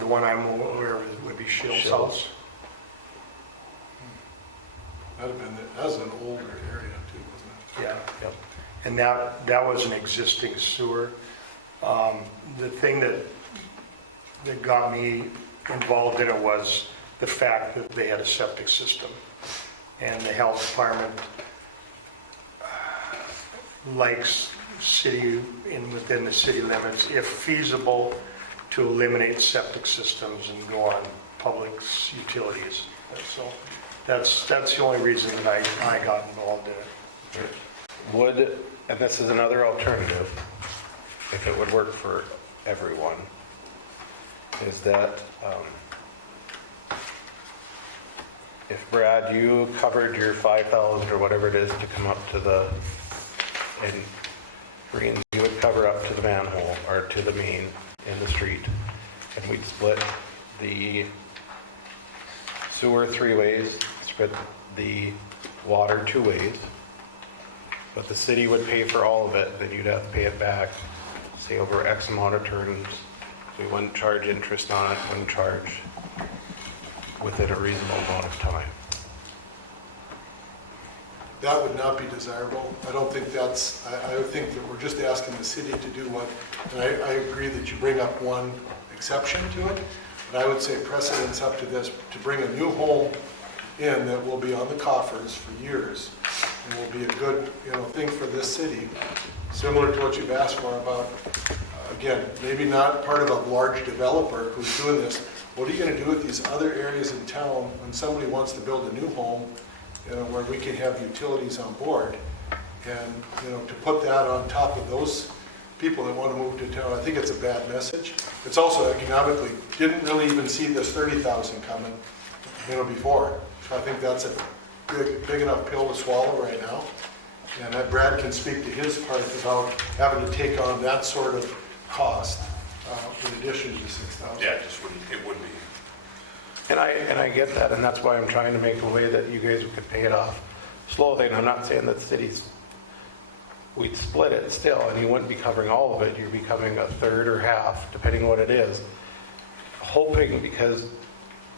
The one I'm aware of would be Shill's Shill's. house. That was an older area too, wasn't it? Yeah. Yep. And that was an existing sewer. The thing that got me involved in it was the fact that they had a septic system. And the health department likes within the city limits, if feasible, to eliminate septic systems and go on public utilities. So that's the only reason that I got involved in it. Would, and this is another alternative, if it would work for everyone, is that if Brad, you covered your 5,000 or whatever it is to come up to the, and Greens, you would cover up to the manhole or to the main in the street, and we'd split the sewer 3 ways, spread the water 2 ways. But the city would pay for all of it, then you'd have to pay it back, say over X amount of terms. So we wouldn't charge interest on it, wouldn't charge within a reasonable amount of time. That would not be desirable. I don't think that's, I would think that we're just asking the city to do what, and I agree that you bring up one exception to it, but I would say precedence up to this, to bring a new home in that will be on the coffers for years and will be a good, thing for this city, similar to what you've asked for about, again, maybe not part of a large developer who's doing this. What are you going to do with these other areas in town when somebody wants to build a new home, where we can have utilities on board? And, to put that on top of those people that want to move to town, I think it's a bad message. It's also economically, didn't really even see this 30,000 coming, before. So I think that's a big enough pill to swallow right now. And Brad can speak to his part about having to take on that sort of cost in addition to the 6,000. Yeah, it would be. And I get that, and that's why I'm trying to make a way that you guys could pay it off slowly. And I'm not saying that cities, we'd split it still, and you wouldn't be covering all of it. You'd be covering a third or half, depending on what it is. Hoping, because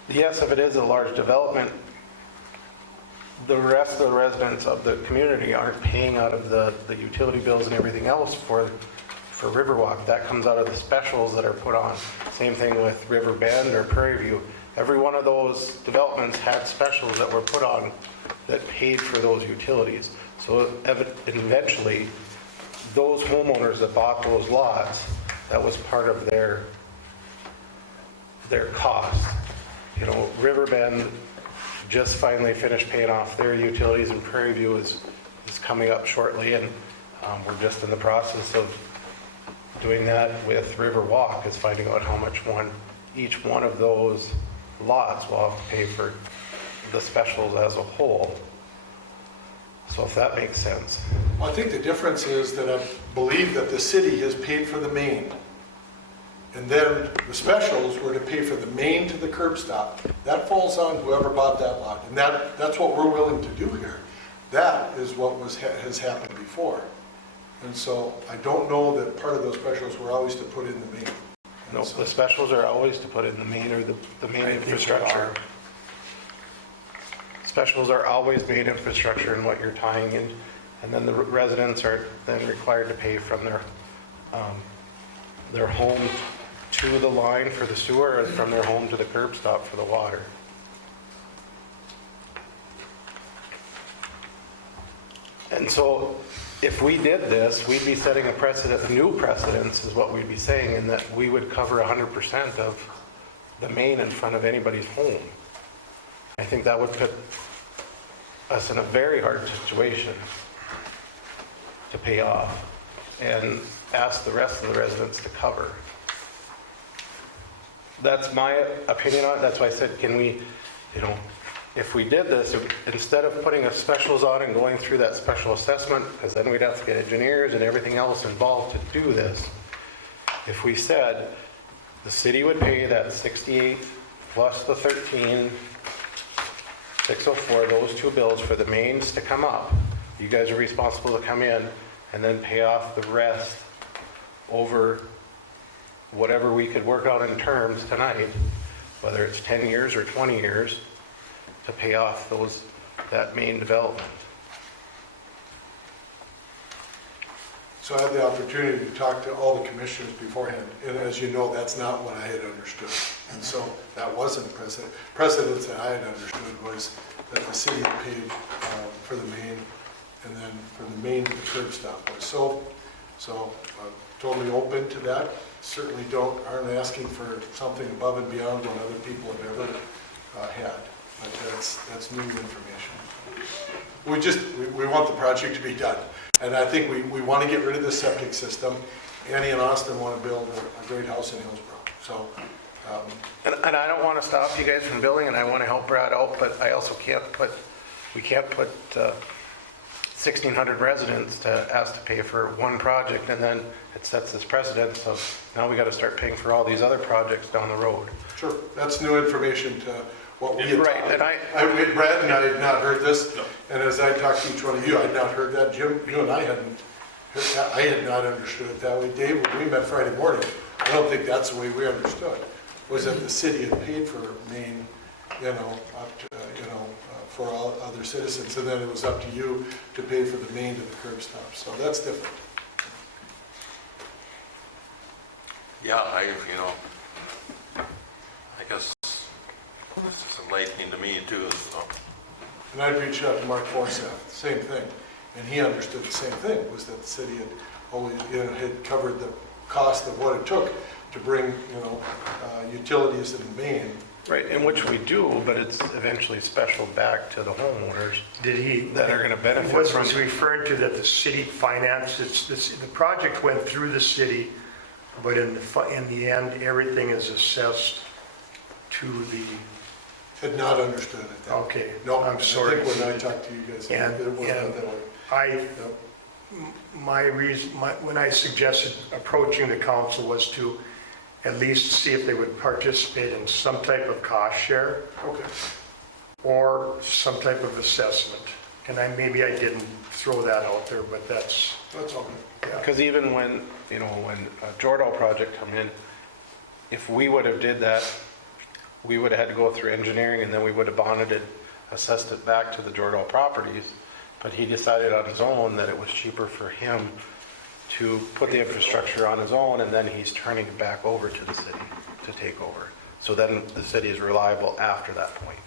yes, if it is a large development, the rest of the residents of the community aren't paying out of the utility bills and everything else for Riverwalk. That comes out of the specials that are put on. Same thing with River Bend or Prairie View. Every one of those developments had specials that were put on that paid for those utilities. So eventually, those homeowners that bought those lots, that was part of their cost. River Bend just finally finished paying off their utilities, and Prairie View is coming up shortly, and we're just in the process of doing that with Riverwalk, is finding out how much each one of those lots will have to pay for the specials as a whole. So if that makes sense. Well, I think the difference is that I believe that the city has paid for the main. And then the specials were to pay for the main to the curb stop. That falls on whoever bought that lot. And that's what we're willing to do here. That is what has happened before. And so I don't know that part of those specials were always to put in the main. No, the specials are always to put in the main or the main infrastructure. Specials are always main infrastructure and what you're tying in. And then the residents are then required to pay from their home to the line for the sewer, or from their home to the curb stop for the water. And so if we did this, we'd be setting a precedent, a new precedence is what we'd be saying, in that we would cover 100% of the main in front of anybody's home. I think that would put us in a very hard situation to pay off and ask the rest of the residents to cover. That's my opinion on it. That's why I said, can we, if we did this, instead of putting a specials on and going through that special assessment, because then we'd have to get engineers and everything else involved to do this, if we said the city would pay that 68 plus the 13, 604, those two bills for the mains to come up, you guys are responsible to come in and then pay off the rest over whatever we could work out in terms tonight, whether it's 10 years or 20 years, to pay off that main development. So I had the opportunity to talk to all the commissioners beforehand, and as you know, that's not what I had understood. And so that wasn't precedent. Precedence that I had understood was that the city paid for the main, and then from the main to the curb stop was sold. So totally open to that. Certainly aren't asking for something above and beyond what other people have ever had. But that's new information. We want the project to be done. And I think we want to get rid of the septic system. Annie and Austin want to build a great house in Hillsboro. So, and I don't want to stop you guys from building, and I want to help Brad out, but I also we can't put 1,600 residents to ask to pay for one project, and then it sets this precedent of now we got to start paying for all these other projects down the road. sure, that's new information to what we had Right, talked. and Brad and I had not heard this, No. and as I talked to each one of you, I had not heard that. Jim, you and I hadn't heard that. I had not understood it that way. Dave, when we met Friday morning, I don't think that's the way we understood, was that the city had paid for Maine, up to, for all other citizens, and then it was up to you to pay for the main to the curb stop, so that's different. Yeah, I guess this is enlightening to me too, so. And I reached out to Mark Forsyth, same thing, and he understood the same thing, was that the city had always, had covered the cost of what it took to bring, utilities in Maine. Right, and which we do, but it's eventually special back to the homeowners Did he? that are going to benefit Was from. referring to that the city financed, the project went through the city, but in the end, everything is assessed to the, Had not understood it then. okay. No, I'm sorry. I think when I talked to you guys, And- it was not that way. My reason, when I suggested approaching the council was to at least see if they would participate in some type of cost share Okay. or some type of assessment. And maybe I didn't throw that out there, but that's, That's all good. yeah. Because even when a Jordan project come in, if we would have did that, we would have had to go through engineering and then we would have bonded it, assessed it back to the Jordan properties. But he decided on his own that it was cheaper for him to put the infrastructure on his own, and then he's turning it back over to the city to take over. So then the city is reliable after that point.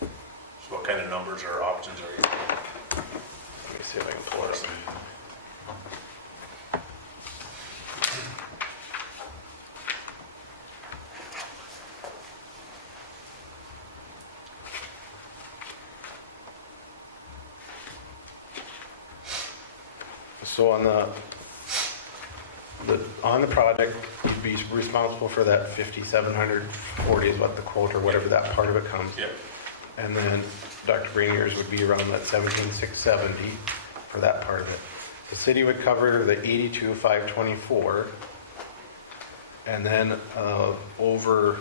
So what kind of numbers or options are you? Let me see if I can pull it up. So on the project, you'd be responsible for that 5,740 is what the quote or whatever that part of it comes. Yep. And then Dr. Brenier's would be around that 17,670 for that part of it. The city would cover the 82,524. And then over,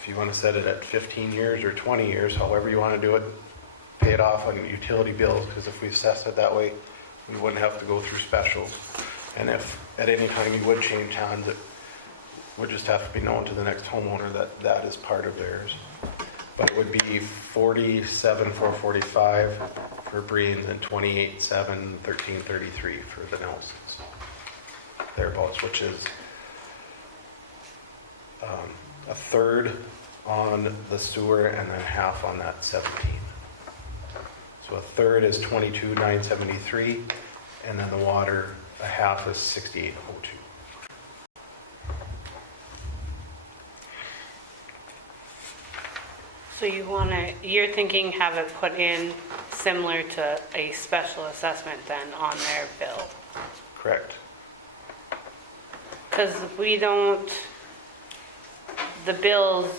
if you want to set it at 15 years or 20 years, however you want to do it, pay it off on utility bills, because if we assess it that way, we wouldn't have to go through specials. And if at any time you would change hands, it would just have to be known to the next homeowner that that is part of theirs. But it would be 47,445 for Breens and 28,713.33 for the Nelsons. Thereabouts, which is a third on the sewer and then half on that 17. So a third is 22,973, and then the water, a half is 6,802. So you're thinking have it put in similar to a special assessment then on their bill? Correct. Because the bills,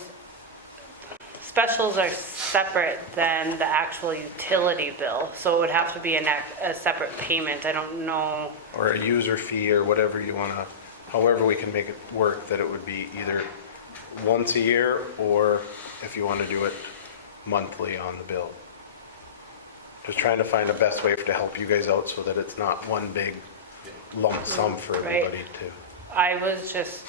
specials are separate than the actual utility bill, so it would have to be a separate payment. I don't know. Or a user fee or whatever you want to, however we can make it work, that it would be either once a year or if you want to do it monthly on the bill. Just trying to find the best way to help you guys out so that it's not one big lump sum for everybody to. I was just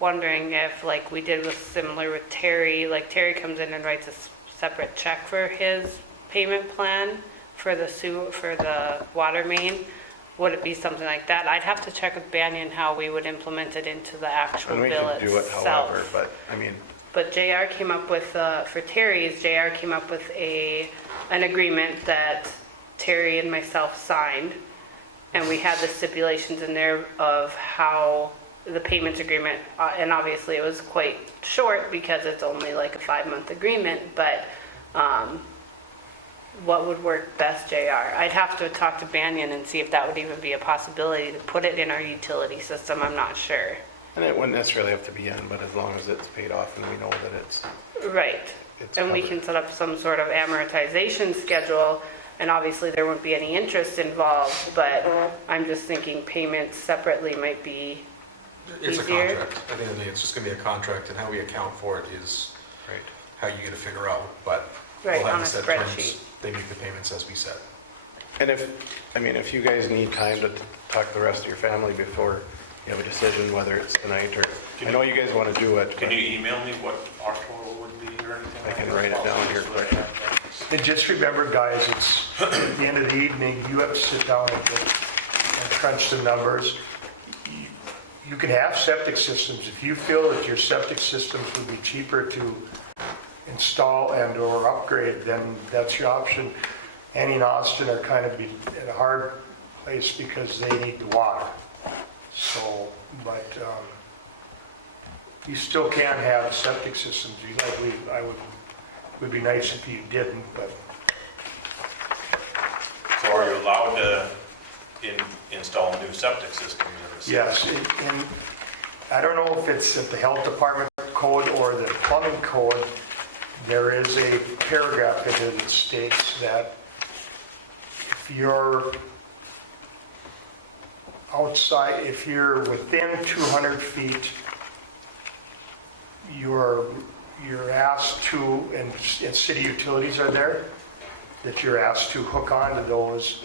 wondering if, like we did with similar with Terry, like Terry comes in and writes a separate check for his payment plan for the water main. Would it be something like that? I'd have to check with Banyan how we would implement it into the actual And we bill can do it itself. however, but I mean, But JR came up with, for Terry's, JR came up with an agreement that Terry and myself signed. And we had the stipulations in there of how the payments agreement, and obviously it was quite short because it's only like a 5-month agreement, but what would work best, JR? I'd have to talk to Banyan and see if that would even be a possibility to put it in our utility system. I'm not sure. and it wouldn't necessarily have to be in, but as long as it's paid off and we know that it's Right. It's And we covered. can set up some sort of amortization schedule, and obviously there wouldn't be any interest involved, but I'm just thinking payments separately might be It's a easier. contract. At the end of the day, it's just going to be a contract, and how we account for it is Right. how you get to figure out. But Right, we'll have on the a set spreadsheet. terms. They make the payments as we said. And if you guys need time to talk to the rest of your family before you have a decision, whether it's tonight or, I know you guys want to do it. Can but you email me what our total would be or anything? I can write it down here quick. And just remember, guys, it's at the end of the evening, you have to sit down and crunch the numbers. You can have septic systems. If you feel that your septic systems would be cheaper to install and or upgrade, then that's your option. Annie and Austin are kind of at a hard place because they need the water. So, but you still can have septic systems. Would be nice if you didn't, but So are you allowed to install a new septic system in the city? yes. And I don't know if it's at the health department code or the plumbing code. There is a paragraph in it that states that if you're outside, if you're within 200 feet, you're asked to, and city utilities are there, that you're asked to hook onto those.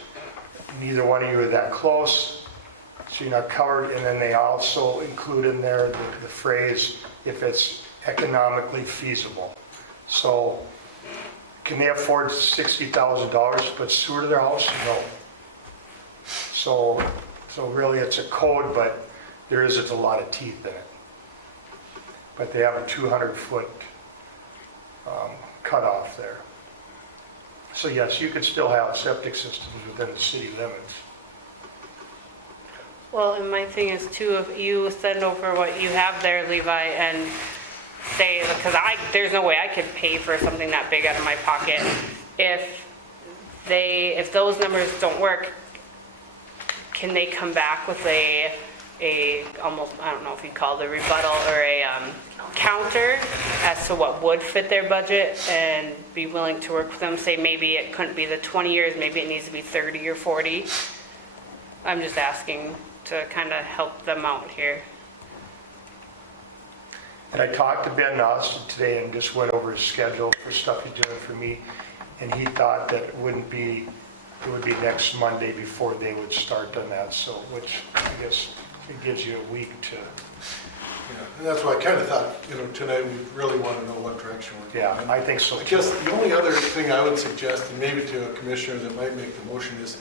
Neither one of you are that close, so you're not covered. And then they also include in there the phrase, if it's economically feasible. So can they afford $60,000 to put sewer to their house? No. So really it's a code, but there isn't a lot of teeth in it. But they have a 200-foot cutoff there. So yes, you could still have septic systems within the city limits. Well, and my thing is too, if you send over what you have there, Levi, and say, because there's no way I could pay for something that big out of my pocket. If those numbers don't work, can they come back with a almost, I don't know if you'd call it a rebuttal or a counter as to what would fit their budget and be willing to work with them? Say maybe it couldn't be the 20 years, maybe it needs to be 30 or 40. I'm just asking to kind of help them out here. And I talked to Ben Austin today and just went over his schedule for stuff he's doing for me. And he thought that it would be next Monday before they would start on that. So, which I guess it gives you a week to, Yeah, and that's why I kind of thought, tonight we really want to know what direction we're going. yeah, I think so I too. guess the only other thing I would suggest, and maybe to a commissioner that might make the motion, is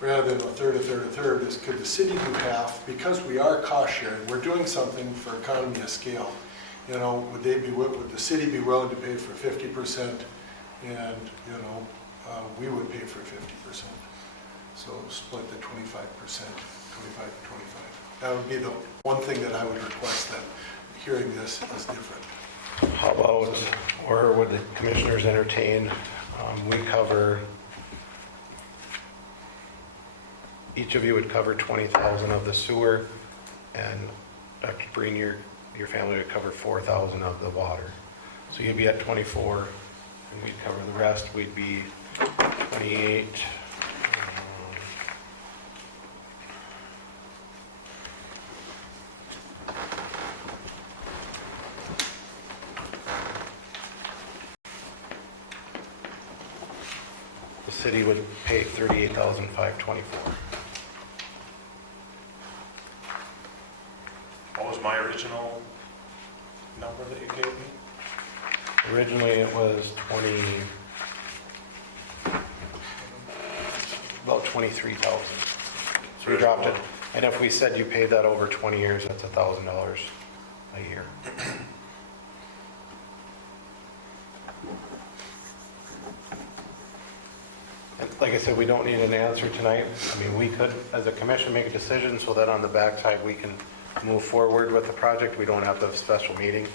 rather than a third, is could the city do half? Because we are cost sharing, we're doing something for economy of scale. Would the city be willing to pay for 50%? And, we would pay for 50%. So split the 25%, 25 to 25. That would be the one thing that I would request, that hearing this is different. How about, or would the commissioners entertain, we cover, each of you would cover 20,000 of the sewer, and Dr. Breen, your family would cover 4,000 of the water. So you'd be at 24, and we'd cover the rest. We'd be 28. The city would pay 38,524. What was my original number that you gave me? Originally, it was about 23,000. So we dropped it. And if we said you pay that over 20 years, that's $1,000 a year. And like I said, we don't need an answer tonight. I mean, we could, as a commission, make a decision so that on the backside, we can move forward with the project. We don't have to have a special meeting.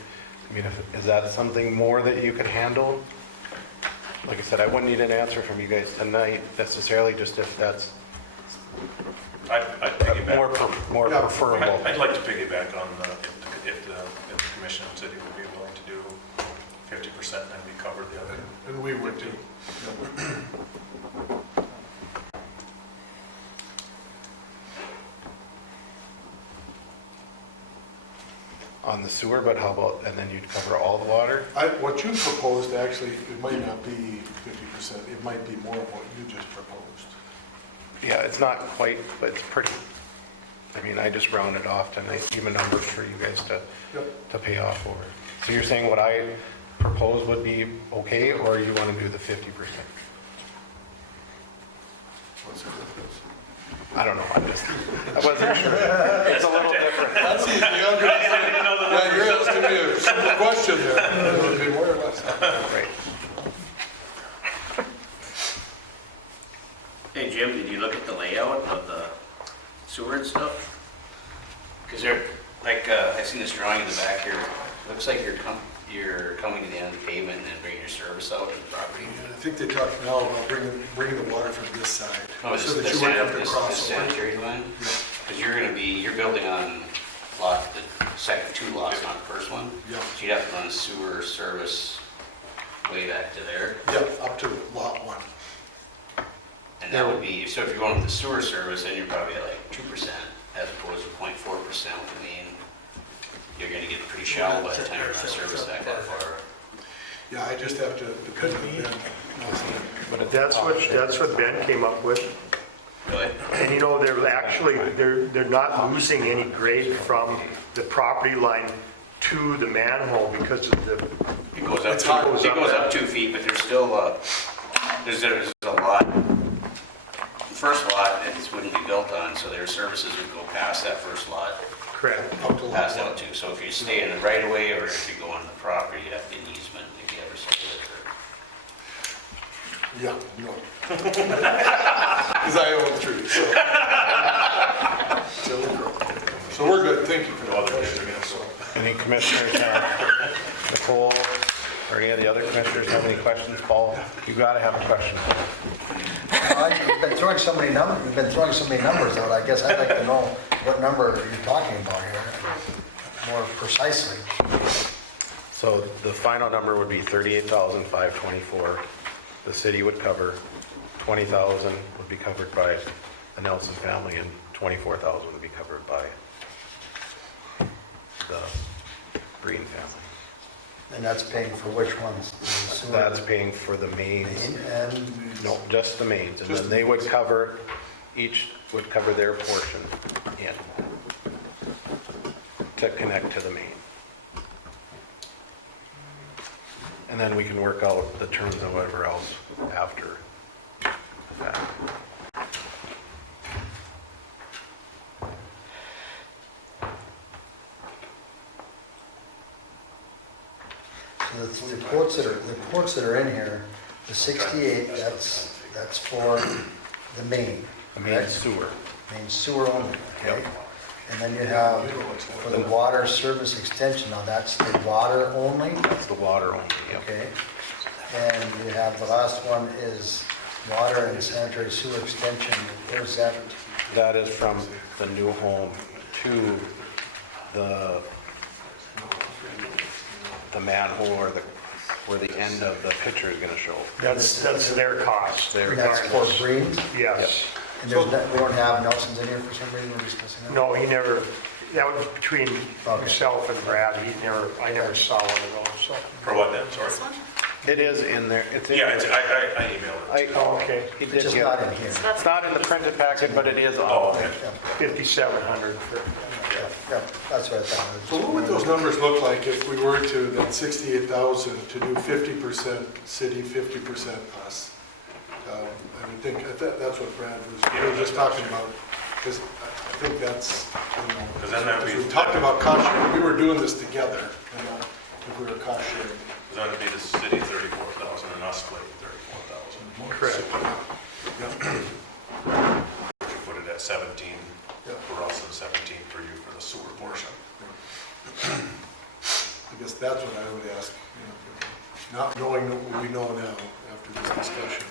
I mean, is that something more that you could handle? Like I said, I wouldn't need an answer from you guys tonight necessarily, just if that's I'd piggyback. more Yeah. preferable. I'd like to piggyback on if the commission and city would be willing to do 50% and then we cover the other. And we would too. on the sewer, but how about, and then you'd cover all the water? What you proposed, actually, it might not be 50%, it might be more of what you just proposed. Yeah, it's not quite, but it's pretty. I mean, I just rounded off to nice even numbers for you guys to pay off over. So you're saying what I propose would be okay, or you want to do the 50%? What's the difference? I don't know, I wasn't sure. It's a little different. That's easy, yeah, you're asking me a simple question there. It would be more or less. Right. Hey, Jim, did you look at the layout of the sewer and stuff? Because they're, like, I've seen this drawing in the back here. Looks like you're coming to the end of the pavement and then bringing your service out to the property. I think they talked now about bringing the water from this side, Oh, so that you wouldn't have to cross this over. sanitary line? Because you're building on the second two lots, not the first one? Yeah. So you'd have to run sewer service way back to there. Yeah, up to lot 1. And that would be, so if you're going with the sewer service, then you're probably at like 2% as opposed to 0.4% with the main. You're gonna get pretty shallow by the time you run service back that far. Yeah, I just have to depend on Ben. But it's That's what Ben came up with. Really? And you know, they're actually, they're not losing any grade from the property line to the manhole because of the, It goes up, It's high. it goes up 2 feet, but there's still, there's a lot. The first lot, it wouldn't be built on, so their services would go past that first lot, correct. Up to lot past 1. out too. So if you stay in the right of way or if you go on the property, you'd have to get an easement if you ever sold it. Yeah, no. Because I own 3, so. Silly girl. So we're good, thank you for the question. Any commissioners, Nicole, or any of the other commissioners have any questions? Paul, you gotta have a question. You've been throwing so many numbers out, I guess I'd like to know what number you're talking about here, more precisely. So the final number would be 38,524. The city would cover 20,000 would be covered by the Nelson family, and 24,000 would be covered by the Green family. And that's paying for which ones? The sewer, That's paying for the mains. main, and No, just the mains, and then they would cover, each would cover their portion in to connect to the main. And then we can work out the terms of whatever else after that. so the quotes that are in here, the 68, that's for the main. The main sewer. Main sewer only, okay? Yep. And then you have for the water service extension, now that's the water only, That's the water only, yep. okay? And you have, the last one is water and sanitary sewer extension, where's that? That is from the new home to the manhole or where the end of the picture is gonna show. That's their cost. There. That's for Greens? Yes. And we don't have Nelson's in here for some reason, we're discussing that? No, he never, that was between Okay. himself and Brad. I never saw one of those, so. For what then, sorry? This one? It is in there, it's in Yeah, there. I emailed it. Oh, okay. He did It's just get- not in here. So that's It's not in the printed packet, but it is Oh, on. okay. 5,700 for, Yeah, that's what I thought. So what would those numbers look like if we were to, that 68,000, to do 50% city, 50% us? I would think, that's what Brad was just talking about, because I think that's, Because then that would as be, we talked about cost sharing, we were doing this together, if we were cost sharing. then it'd be the city 34,000 and us splitting 34,000. correct. Which would put it at 17 Yeah. for us and 17 for you for the sewer portion. I guess that's what I would ask, not knowing what we know now after this discussion.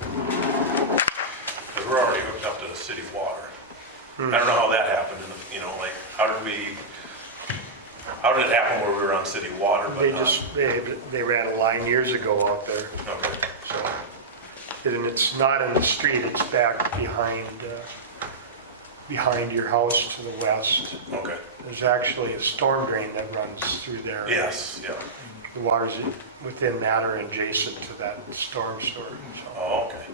Because we're already hooked up to the city water. I don't know how that happened, like, How did it happen where we were on city water, but They not? just, they ran a line years ago out there, Okay. so. And it's not in the street, it's back behind your house to the west. Okay. There's actually a storm drain that runs through there. Yes, yeah. The water's within that or adjacent to that storm sewer, so. Oh, okay.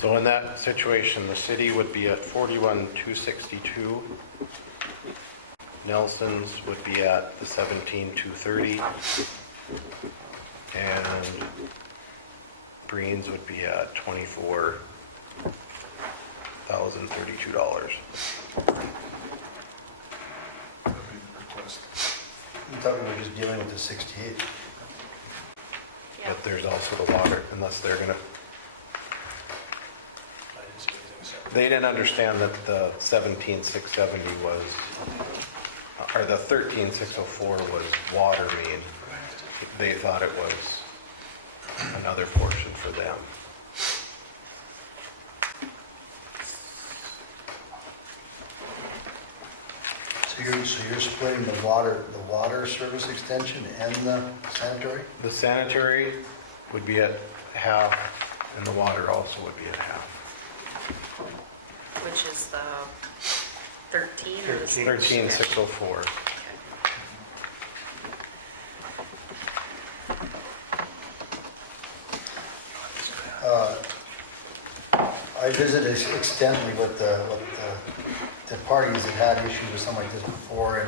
So in that situation, the city would be at 41,262. Nelson's would be at the 17,230. And Breen's would be at $24,032. I thought we were just dealing with the 68. Yeah. But there's also the water, unless they're gonna, I didn't see anything separate. they didn't understand that the 17,670 was, or the 13,604 was water main. They thought it was another portion for them. So you're splitting the water service extension and the sanitary? The sanitary would be at half, and the water also would be at half. Which is the 13 or the 13,604. I visited extensively with the parties that had issues with something like this before,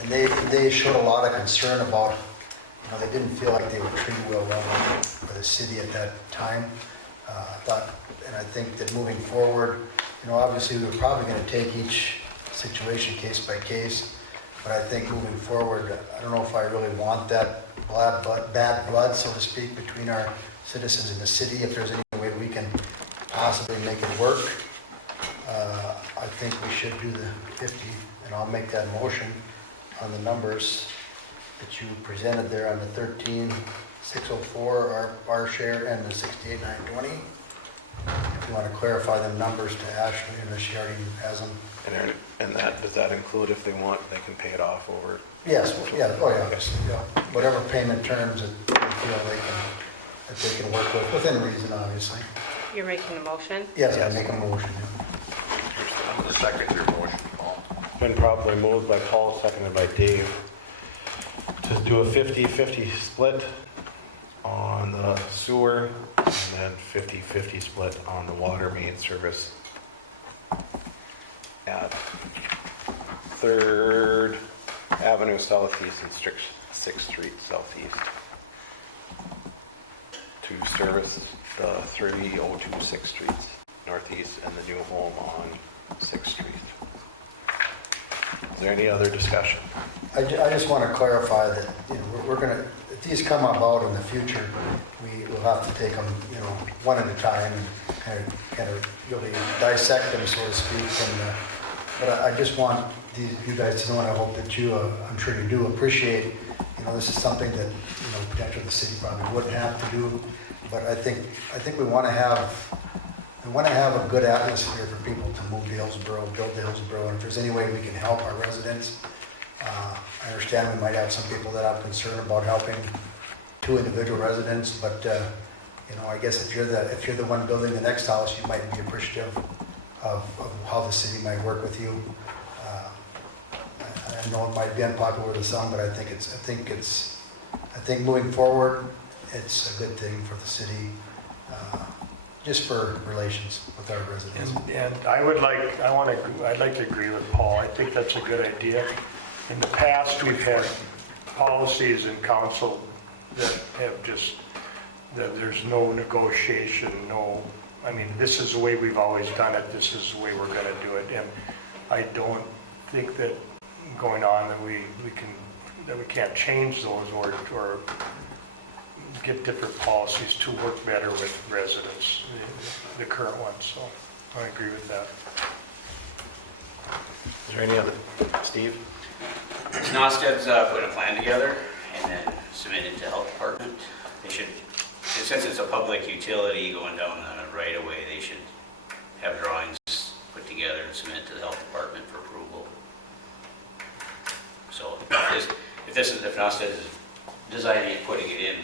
and they showed a lot of concern about, they didn't feel like they were treated well by the city at that time. And I think that moving forward, obviously we're probably going to take each situation case by case, but I think moving forward, I don't know if I really want that bad blood, so to speak, between our citizens and the city. If there's any way we can possibly make it work, I think we should do the 50, and I'll make that motion on the numbers that you presented there on the 13,604, our share, and the 68,920. If you want to clarify them numbers to Ashley, unless she already has them. And that, does that include if they want, they can pay it off over? Yes, yeah, oh yeah, yeah. Whatever payment terms that they feel that they can work with, within reason, obviously. You're making a motion? Yes, I make a motion, yeah. I'm going to second your motion, Paul. Been properly moved by Paul, seconded by Dave, to do a 50-50 split on the sewer, and then 50-50 split on the water main service at 3rd Avenue Southeast and 6th Street Southeast to service the 3002 6th Street Northeast and the new home on 6th Street. Is there any other discussion? I just want to clarify that, we're going to, if these come about in the future, we will have to take them, one at a time and kind of really dissect them, so to speak. But I just want you guys to know, and I hope that you, I'm sure you do appreciate, this is something that, potentially the city probably wouldn't have to do. But I think we want to have a good atmosphere for people to move to Hillsboro, build to Hillsboro, and if there's any way we can help our residents. I understand we might have some people that have concern about helping two individual residents, but I guess if you're the one building the next house, you might be appreciative of how the city might work with you. I know it might be unpopular to some, but I think moving forward, it's a good thing for the city, just for relations with our residents. And I'd like to agree with Paul. I think that's a good idea. In the past, we've had policies in council that have just, that there's no negotiation, this is the way we've always done it, this is the way we're gonna do it. And I don't think that going on that we can't change those or get different policies to work better with residents, the current ones, so I agree with that. Is there any other? Steve? Nosted's putting a plan together and then submit it to health department. They should since it's a public utility going down the right of way, they should have drawings put together and submit to the health department for approval. So if Nosted is designing it, putting it in,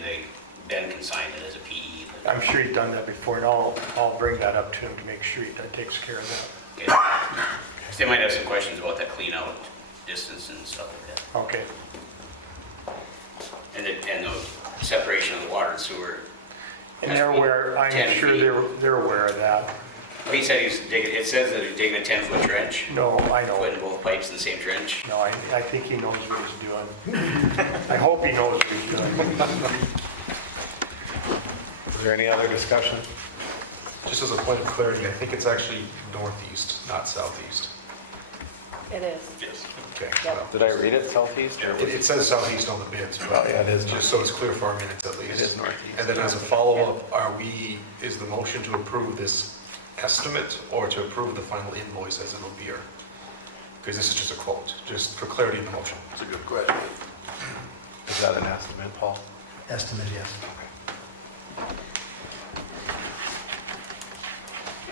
Ben can sign it as a PE. I'm sure he's done that before, and I'll bring that up to him to make sure that takes care of that. Okay. 'Cause they might have some questions about that clean out distance and stuff like that. Okay. And the separation of the water and sewer. And they're aware, I'm 10 sure feet. they're aware of that. He said he's digging, it says that he's digging a 10-foot trench, No, I know. putting both pipes in the same trench. No, I think he knows what he's doing. I hope he knows what he's doing. Is there any other discussion? Just as a point of clarity, I think it's actually northeast, not southeast. It is. Yes. Okay. Yep. well, Did I read it southeast? or- It says southeast on the bids, Well, but yeah, it is just so it's clear for our minutes at least. It is northeast. And then as a follow-up, is the motion to approve this estimate or to approve the final invoice as it'll appear? Because this is just a quote, just for clarity in the motion. It's a good question. Is that an estimate, Paul? Estimate, yes.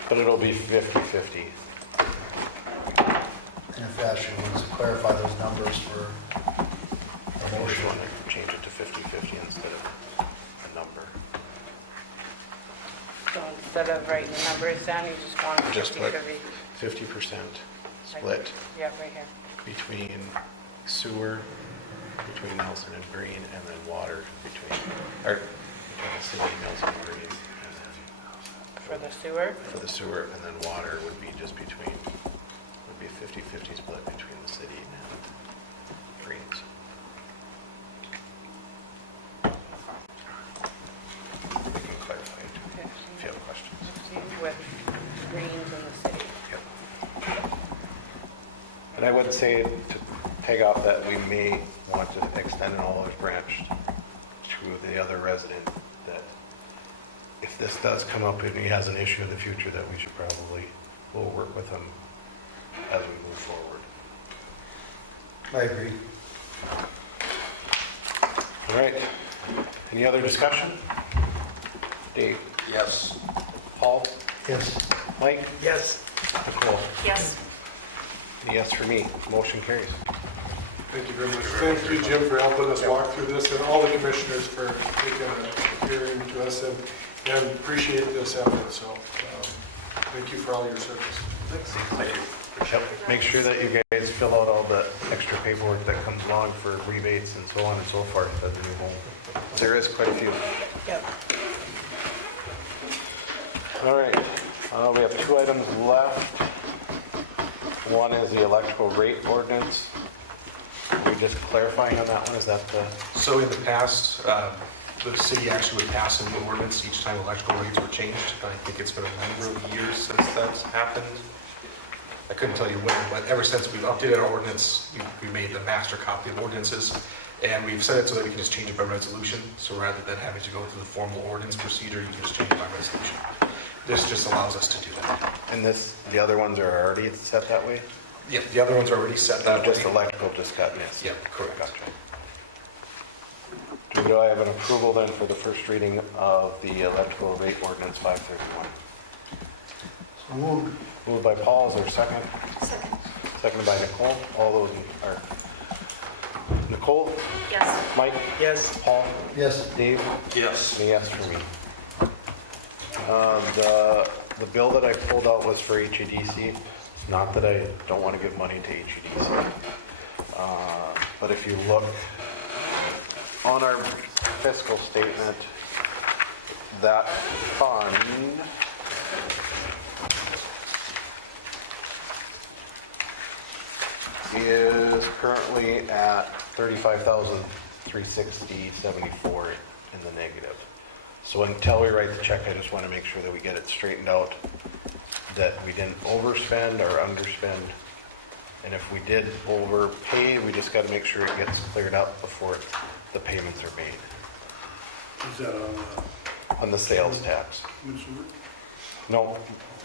But it'll be 50/50. And if Ashley wants to clarify those numbers for I the motion. want to change it to 50/50 instead of a number. So instead of writing the numbers down, you just want to Just put 50/50. 50% split Yeah, right here. between sewer, between Nelson and Green, and then water between the city, Nelson and Green, and then For the sewer? for the sewer, and then water would be just would be 50/50 split between the city and Greens. We can clarify it Okay. if you have questions. 50 with greens in the city. Yep. And I would say to peg off that we may want to extend an olive branch to the other resident, that if this does come up and he has an issue in the future, that we'll work with him as we move forward. I agree. All right. Any other discussion? Dave? Yes. Paul? Yes. Mike? Yes. Nicole? Yes. And yes for me. Motion carries. Thank you very much. Thank you, Jim, for helping us walk through this, and all the commissioners for taking a hearing to us, and appreciate this effort, so thank you for all your service. Yep. Make sure that you guys fill out all the extra paperwork that comes along for rebates and so on and so forth at the new home. There is quite a few. Yep. All right, we have 2 items left. One is the electrical rate ordinance. Are we just clarifying on that one? Is that the, So in the past, the city actually would pass a new ordinance each time electrical rates were changed. I think it's been a number of years since that's happened. I couldn't tell you when, but ever since we've updated our ordinance, we made the master copy of ordinances, and we've set it so that we can just change it by resolution. So rather than having to go through the formal ordinance procedure, you can just change it by resolution. This just allows us to do that. and the other ones are already set that way? Yeah, the other ones are already set that way. Just electrical just got missed? Yep, correct. Gotcha. Do I have an approval then for the first reading of the electrical rate ordinance 531? So moved. Moved by Paul, is there a second? Second. Seconded by Nicole. All those, Nicole? Yes. Mike? Yes. Paul? Yes. Dave? Yes. And a yes for me. The bill that I pulled out was for HEDC. It's not that I don't want to give money to HEDC. But if you look on our fiscal statement, that fund is currently at $35,360.74 in the negative. So until we write the check, I just want to make sure that we get it straightened out, that we didn't overspend or underspend. And if we did overpay, we just got to make sure it gets cleared up before the payments are made Is that on the sales tax. sewer? No,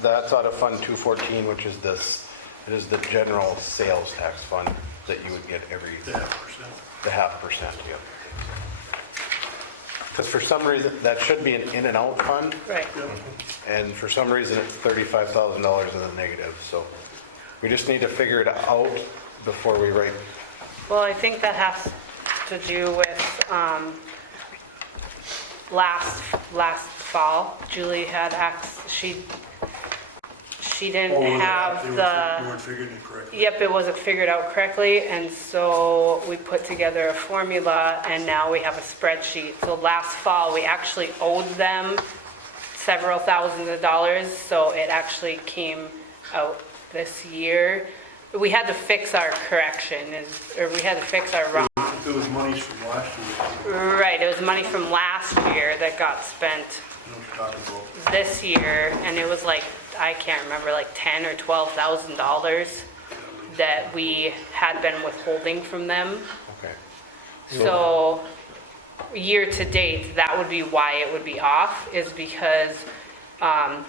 that's out of Fund 214, which is this, it is the general sales tax fund that you would get every, The 0.5%. the 0.5%, yeah. Because for some reason, that should be an in and out fund, Right. and for some reason, it's $35,000 in the negative, so we just need to figure it out before we write. Well, I think that has to do with last fall, Julie had she didn't have You the, weren't figuring it correctly. yep, it wasn't figured out correctly, and so we put together a formula, and now we have a spreadsheet. So last fall, we actually owed them several thousands of dollars, so it actually came out this year. We had to fix our we had to fix our wrong. It was monies from last year. Right, it was money from last year that got spent You know what you're talking about. this year, and it was like, I can't remember, like $10,000 or $12,000 that we had been withholding from them. Okay. So, year to date, that would be why it would be off, is because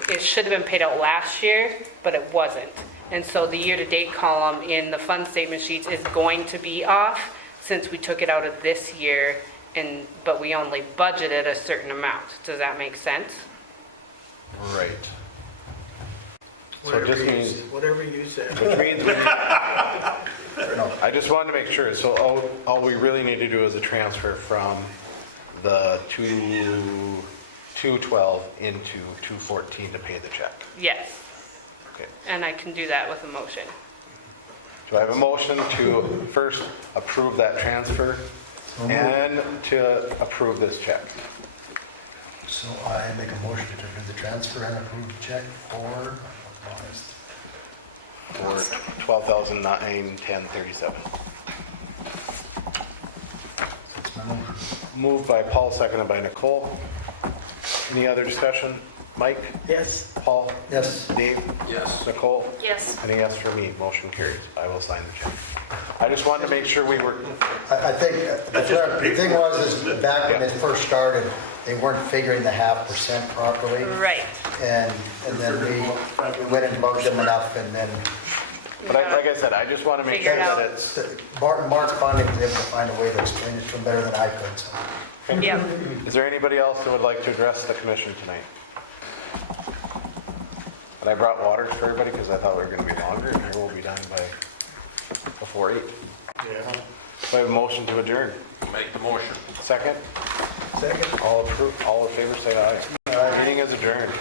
it should have been paid out last year, but it wasn't. And so the year-to-date column in the fund statement sheets is going to be off, since we took it out of this year, but we only budgeted a certain amount. Does that make sense? Right. So it Whatever just you means, whatever you said. which means, no, I just wanted to make sure, so all we really need to do is a transfer from the 212 into 214 to pay the check. Yes, Okay. and I can do that with a motion. Do I have a motion to first approve that transfer and to approve this check? So I make a motion to approve the transfer and approve the check for, For $12,910.37. That's my motion. Moved by Paul, seconded by Nicole. Any other discussion? Mike? Yes. Paul? Yes. Dave? Yes. Nicole? Yes. Any yes for me? Motion carries. I will sign the check. I just wanted to make sure we were, I think the thing was, is back when it first started, they weren't figuring the 0.5% properly. Right. And then we went and bugged them enough, and then but like I said, I just want to make sure Figure it out. that it's, Mark finally was able to find a way to explain it to him better than I could, so. Yep. is there anybody else that would like to address the commission tonight? And I brought waters for everybody because I thought we were going to be longer, and here we'll be done before 8. Yeah. Do I have a motion to adjourn? Make the motion. Second? Second. All in favor, say aye. Meeting is adjourned.